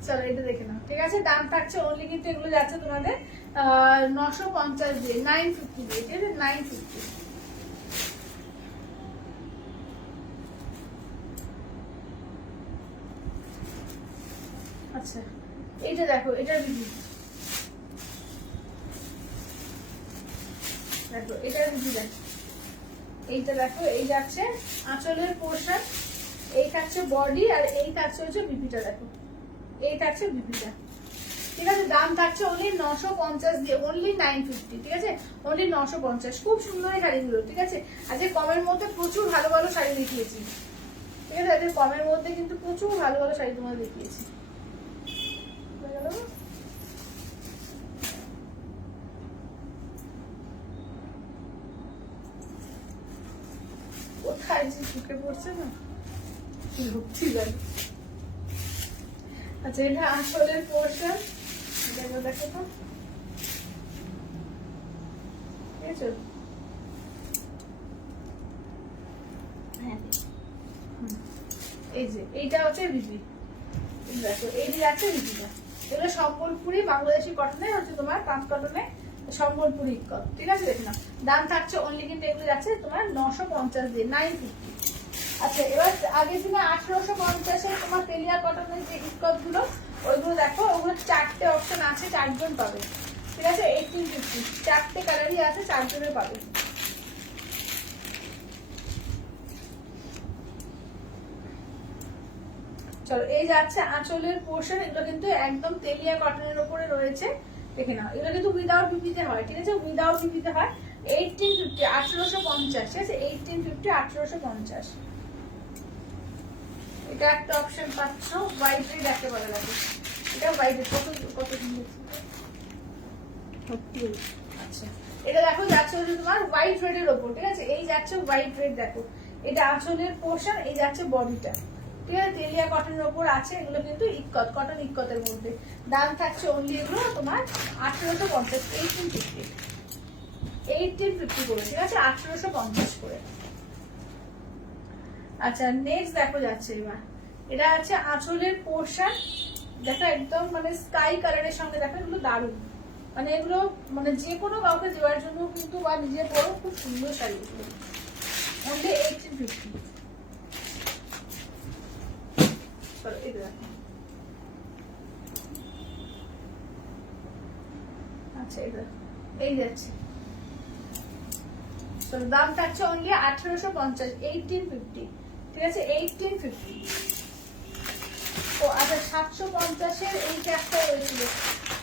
চলো এটা দেখে নাও, ঠিক আছে? দাম থাকছে অনলি কিন্তু এগুলো যাচ্ছে তোমাদের 950 দিয়ে, 950 দিয়ে, ঠিক আছে 950। আচ্ছা এইটা দেখো, এটার বিপি দেখো, এটার বিপি দেখো, এইটা দেখো, এই যাচ্ছে আঁচলের পোর্শন, এই থাকছে বডি, আর এই থাকছে হচ্ছে বিপিটা, দেখো এই থাকছে বিপিটা, ঠিক আছে? দাম থাকছে অনলি 950 দিয়ে, অনলি 950, ঠিক আছে? অনলি 950। খুব সুন্দর এই শাড়িগুলো, ঠিক আছে? আজকে কমের মধ্যে প্রচুর ভালো ভালো শাড়ি দেখিয়েছি, ঠিক আছে? আজকে কমের মধ্যে কিন্তু প্রচুর ভালো ভালো শাড়ি তোমাদের দেখিয়েছি। কোথায় যে ঢুকে পড়ছে না, ঢুকছি জানি। আচ্ছা এটা আঁচলের পোর্শন, দেখো দেখো তো, ঠিক আছে? এই যে এইটা হচ্ছে বিপি, দেখো এই যে যাচ্ছে বিপিটা। এগুলো সম্বলপুরি বাংলাদেশি কটনে, হচ্ছে তোমার পাঁচ কটনে সম্বলপুরি ইক্কত, ঠিক আছে? দেখে নাও দাম থাকছে অনলি কিন্তু এগুলো যাচ্ছে তোমার 950 দিয়ে, 950। আচ্ছা এবার আগের দিনে 1850 তোমার তেলিয়া কটনের যে ইস্কট গুলো, ওইগুলো দেখো, ওগুলো চারটে অপশন আছে, চারজন পাবে, ঠিক আছে? 1850, চারটে কালারই আছে, চারজনের পাবে। চলো এই যাচ্ছে আঁচলের পোর্শন, এগুলো কিন্তু একদম তেলিয়া কটনের উপরে রয়েছে, দেখে নাও এগুলো কিন্তু উইদাউট বিপিতে হয়, ঠিক আছে? উইদাউট বিপিতে হয়। 1850, 1850, ঠিক আছে? 1850, 1850। এটা একটা অপশন পাচ্ছ, হোয়াইট রেড একটা বলে রাখো, এটা হোয়াইট রেড, কত কত সুন্দর। আচ্ছা এটা দেখো যাচ্ছে হচ্ছে তোমার হোয়াইট রেড এর উপর, ঠিক আছে? এই যাচ্ছে হোয়াইট রেড, দেখো এটা আঁচলের পোর্শন, এই যাচ্ছে বডিটা, ঠিক আছে? তেলিয়া কটনের উপর আছে, এগুলো কিন্তু ইক্কত কটন, ইক্কতের মধ্যে। দাম থাকছে অনলি এগুলো তোমার 1850, 1850, 1850 করে, ঠিক আছে? 1850 করে। আচ্ছা নেক্সট দেখো যাচ্ছে এবার, এটা আছে আঁচলের পোর্শন, দেখো একদম মানে স্কাই কালারের সঙ্গে, দেখো এগুলো দারুণ, মানে এগুলো মানে যে কোনো কাউকে দেওয়ার জন্য কিন্তু, বা নিজে পরো, খুব সুন্দর শাড়ি এগুলো, অনলি 1850। চলো এটা দেখো, আচ্ছা এটা এই যাচ্ছে, চলো দাম থাকছে অনলি 1850, 1850, ঠিক আছে? 1850। ও আচ্ছা 750-এর এই একটা রয়েছিল,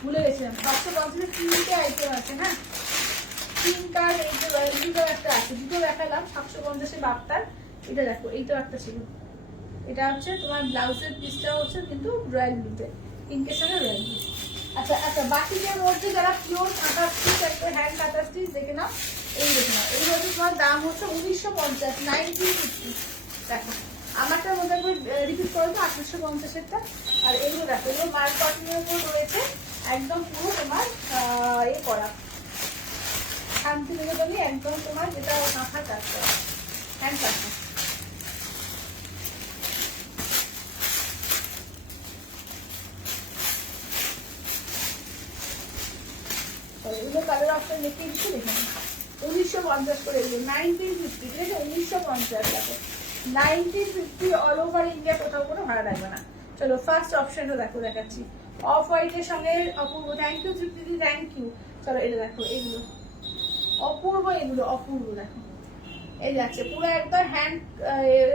ভুলে গেছিলাম, 750-এর 3টে আইটেম আছে, হ্যাঁ 3টার এইটা দুটো একটা আছে, দুটো দেখালাম 750-এর বাপ্তার। এটা দেখো এইটাও একটা ছিল, এটা হচ্ছে তোমার ব্লাউজের পিসটা হচ্ছে কিন্তু রয়্যাল ব্লুতে, পিঙ্কের সঙ্গে রয়্যাল ব্লু। আচ্ছা আচ্ছা বাকিদের মধ্যে যারা পিওর কাঁথা স্টিচ, একটা হ্যান্ড কাঁথা স্টিচ দেখে নাও, এই দেখে নাও, এই হচ্ছে তোমার দাম হচ্ছে 1950, 1950। দেখো আমারটার মধ্যে একবার রিপিট করো তো, 1850-এরটা। আর এগুলো দেখো, এগুলো মার্ক কটনের উপর রয়েছে, একদম পুরো তোমার এ করা শান্তিনিকেতনই, একদম তোমার যেটা কাঁথা কাজ করা, হ্যান্ড কাঁথা। অপশন দেখিয়ে দিচ্ছি, দেখে 1950 করে এগুলো, 1950, ঠিক আছে, 1950 দেখো, 1950 অল ওভার ইন্ডিয়া, কোথাও কোনো ভাড়া লাগবে না। চলো ফার্স্ট অপশনটা দেখো, দেখাচ্ছি অফ হোয়াইটের সঙ্গে অপূর্ব, thank you Tripti, thank you. চলো এটা দেখো, এগুলো অপূর্ব, এগুলো অপূর্ব, দেখো এই যাচ্ছে পুরো একদম হ্যান্ড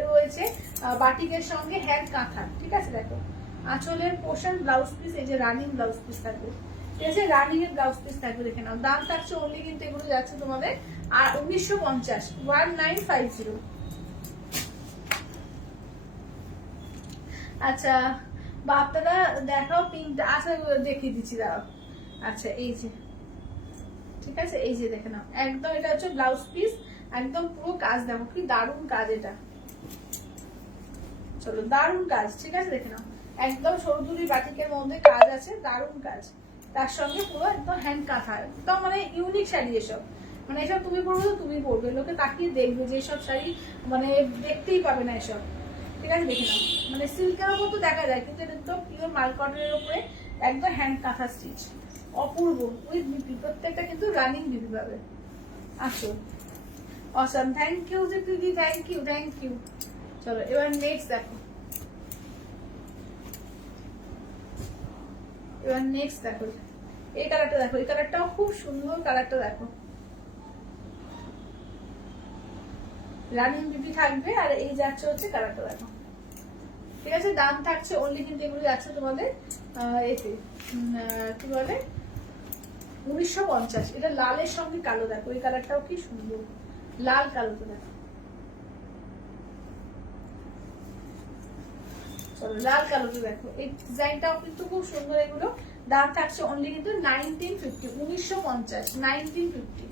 রয়েছে, বাটিকের সঙ্গে হ্যান্ড কাঁথা, ঠিক আছে। দেখো আঁচলের পোর্শন, ব্লাউজ পিস, এই যে রানিং ব্লাউজ পিস থাকবে, ঠিক আছে, রানিং এর ব্লাউজ পিস থাকবে, দেখে নাও। দাম থাকছে অনলি কিন্তু এগুলো যাচ্ছে তোমাদের আর 1950, 1950। আচ্ছা বাপ্তারা দেখাও পিঙ্কটা, আচ্ছা দেখিয়ে দিচ্ছি, দাঁড়াও। আচ্ছা এই যে, ঠিক আছে, এই যে দেখে নাও, একদম এটা হচ্ছে ব্লাউজ পিস, একদম পুরো কাজ, দেখো কি দারুণ কাজ এটা। চলো দারুণ কাজ, ঠিক আছে, দেখে নাও, একদম সরুদুরি বাটিকের মধ্যে কাজ আছে, দারুণ কাজ, তার সঙ্গে পুরো একদম হ্যান্ড কাঁথা, একদম মানে ইউনিক শাড়ি এসব, মানে এসব তুমি পরবে তো তুমি পরবে, লোকে তাকিয়ে দেখবে যে এসব শাড়ি মানে দেখতেই পাবে না এসব, ঠিক আছে, দেখে নাও, মানে সিল্কের মতো দেখা যায় কিন্তু এটা তো পিওর মাল কটনের উপরে একদম হ্যান্ড কাঁথা স্টিচ, অপূর্ব উইথ বিপি, প্রত্যেকটা কিন্তু রানিং বিপি পাবে। আচ্ছা অসাম, থ্যাংক ইউ দিদি, থ্যাংক ইউ, থ্যাংক ইউ। চলো এবার নেক্সট দেখো, এবার নেক্সট দেখো, এই কালারটা দেখো, এই কালারটাও খুব সুন্দর, কালারটা দেখো, রানিং বিপি থাকবে, আর এই যাচ্ছে হচ্ছে কালারটা দেখো, ঠিক আছে। দাম থাকছে অনলি কিন্তু এগুলো যাচ্ছে তোমাদের এতে কি বলে 1950। এটা লালের সঙ্গে কালো, দেখো এই কালারটাও কি সুন্দর, লাল কালোটা দেখো, চলো লাল কালোটা দেখো, এই ডিজাইনটাও কিন্তু খুব সুন্দর, এগুলো দাম থাকছে অনলি কিন্তু 1950, 1950, 1950।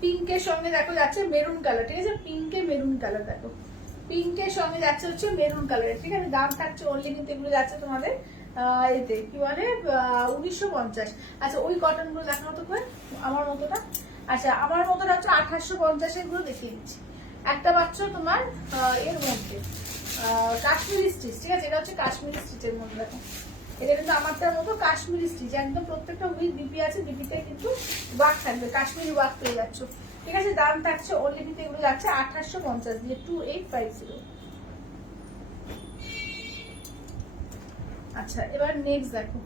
পিঙ্কের সঙ্গে দেখো যাচ্ছে মেরুন কালার, ঠিক আছে, পিঙ্কে মেরুন কালার, দেখো পিঙ্কের সঙ্গে যাচ্ছে হচ্ছে মেরুন কালার, ঠিক আছে। দাম থাকছে অনলি কিন্তু এগুলো যাচ্ছে তোমাদের এতে কি বলে 1950। আচ্ছা ওই কটন গুলো দেখানো তো করে আমার মতোটা, আচ্ছা আমার মতোটা হচ্ছে 1850 এর গুলো দেখিয়ে দিচ্ছি। একটা পাচ্ছ তোমার এর মধ্যে কাশ্মীরি স্টিচ, ঠিক আছে, এটা হচ্ছে কাশ্মীরি স্টিচের মধ্যে, দেখো এটা কিন্তু আমারটার মতো কাশ্মীরি স্টিচ, একদম প্রত্যেকটা উইথ বিপি আছে, বিপিতে কিন্তু ওয়ার্ক থাকবে, কাশ্মীরি ওয়ার্ক পেয়ে যাচ্ছ, ঠিক আছে। দাম থাকছে অনলি কিন্তু এগুলো যাচ্ছে 1850 দিয়ে, 2850। আচ্ছা এবার নেক্সট দেখো,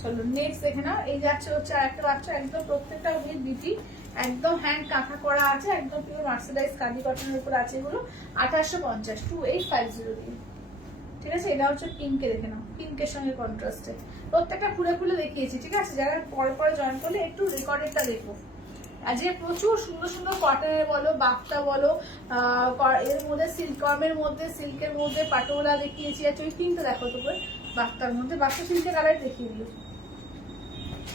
চলো নেক্সট দেখে নাও, এই যাচ্ছে হচ্ছে আরেকটা বাচ্চা, একদম প্রত্যেকটা উইথ বিপি, একদম হ্যান্ড কাঁথা করা আছে, একদম পিওর মার্সেলাইজ কাঁদি কটনের উপর আছে, এগুলো 1850, 2850 দিয়ে, ঠিক আছে। এটা হচ্ছে পিঙ্কে, দেখে নাও পিঙ্কের সঙ্গে কন্ট্রাস্টে, প্রত্যেকটা খুলে খুলে দেখিয়েছি, ঠিক আছে। যারা পরে পরে জয়েন করলে একটু রেকর্ডেডটা দেখো, আজকে প্রচুর সুন্দর সুন্দর কটনের বলো, বাফটা বলো, এর মধ্যে সিল্কের মধ্যে পাটোলা দেখিয়েছি, আচ্ছা ওই পিঙ্কটা দেখো তো বাফটার মধ্যে, বাফটা সিল্কের কালার দেখিয়ে দিও।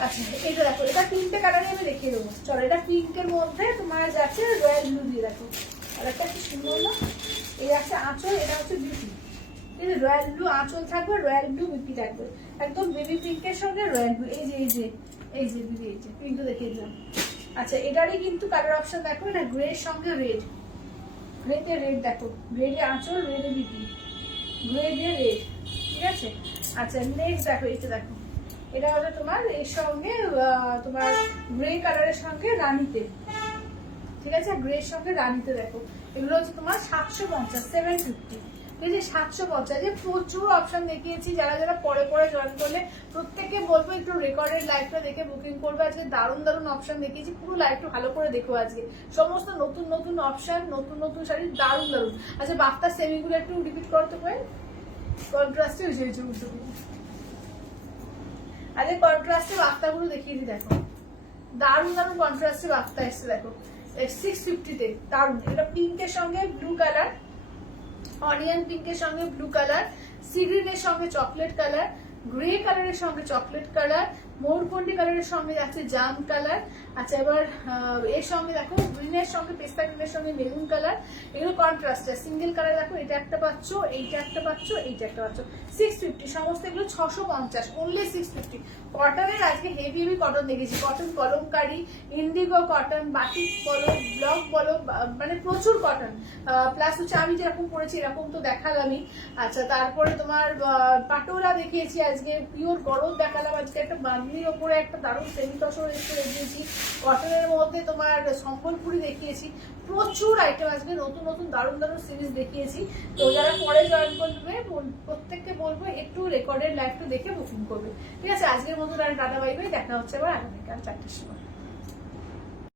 আচ্ছা এটা দেখো, এটা তিনটে কালারই আমি দেখিয়ে দেবো, চলো এটা পিঙ্কের মধ্যে তোমার যাচ্ছে রয়্যাল ব্লু দিয়ে, দেখো কালারটা কি সুন্দর না, এই একটা আঁচল, এটা হচ্ছে বিউটি, রয়্যাল ব্লু আঁচল থাকবে, রয়্যাল ব্লু বিপি থাকবে, একদম বেবি পিঙ্কের সঙ্গে রয়্যাল ব্লু, এই যে এই যে এই যে দিদি, এই যে পিঙ্কটা দেখিয়ে দিলাম। আচ্ছা এটারই কিন্তু কালার অপশন দেখো, এটা গ্রে এর সঙ্গে রেড, গ্রেতে রেড দেখো, গ্রে আঁচল, রেডে বিপি, গ্রে দিয়ে রেড, ঠিক আছে। আচ্ছা নেক্সট দেখো, এটা দেখো, এটা হচ্ছে তোমার এর সঙ্গে তোমার গ্রে কালারের সঙ্গে রানিতে, ঠিক আছে, গ্রে এর সঙ্গে রানিতে, দেখো এগুলো হচ্ছে তোমার 750, 750, ঠিক আছে, 750। প্রচুর অপশন দেখিয়েছি, যারা যারা পরে পরে জয়েন করলে প্রত্যেককে বলবো একটু রেকর্ডেড লাইভটা দেখে বুকিং করবে, আজকে দারুণ দারুণ অপশন দেখিয়েছি, পুরো লাইভটা ভালো করে দেখো, আজকে সমস্ত নতুন নতুন অপশন, নতুন নতুন শাড়ি, দারুণ দারুণ। আচ্ছা বাফটার সেমিগুলো একটু রিপিট করতে পারেন, কন্ট্রাস্টে হয়েছে উল্টো, আজকে কন্ট্রাস্টে বাফটাগুলো দেখিয়ে দিই, দেখো দারুণ দারুণ কন্ট্রাস্টে বাফটা এসছে, দেখো 650-তে, দারুণ। এটা পিঙ্কের সঙ্গে ব্লু কালার, অনিয়ন পিঙ্কের সঙ্গে ব্লু কালার, সি গ্রিনের সঙ্গে চকলেট কালার, গ্রে কালারের সঙ্গে চকলেট কালার, ময়ূরকন্ডি কালারের সঙ্গে যাচ্ছে জাম কালার। আচ্ছা এবার এর সঙ্গে দেখো গ্রিনের সঙ্গে পেস্তা গ্রিনের সঙ্গে মেরুন কালার, এগুলো কন্ট্রাস্ট। সিঙ্গেল কালার দেখো এটা একটা পাচ্ছ, এইটা একটা পাচ্ছ, এইটা একটা পাচ্ছ। 650 সমস্ত এগুলো 650 অনলি 650। কটনের আজকে হেভি কটন দেখেছি, cotton kalamkari, Indigo cotton, batik বলো, ব্লক বলো, মানে প্রচুর কটন। প্লাস হচ্ছে আমি যেরকম পরেছি এরকম তো দেখালামই। আচ্ছা তারপরে তোমার পাটোলা দেখিয়েছি আজকে, পিওর গরম দেখালাম আজকে, একটা বাঁধনির ওপরে একটা দারুণ সেমি তসর একটু দেখিয়েছি, কটনের মধ্যে তোমার সম্বলপুরি দেখিয়েছি। প্রচুর আইটেম আজকে নতুন নতুন দারুণ দারুণ সিরিজ দেখিয়েছি। তো যারা পরে জয়েন করবে প্রত্যেককে বলবো একটু রেকর্ডেড লাইভটা দেখে বুকিং করবে, ঠিক আছে? আজকের মতো টাটা বাই বাই, দেখা হচ্ছে আবার আগামীকাল 4টার সময়।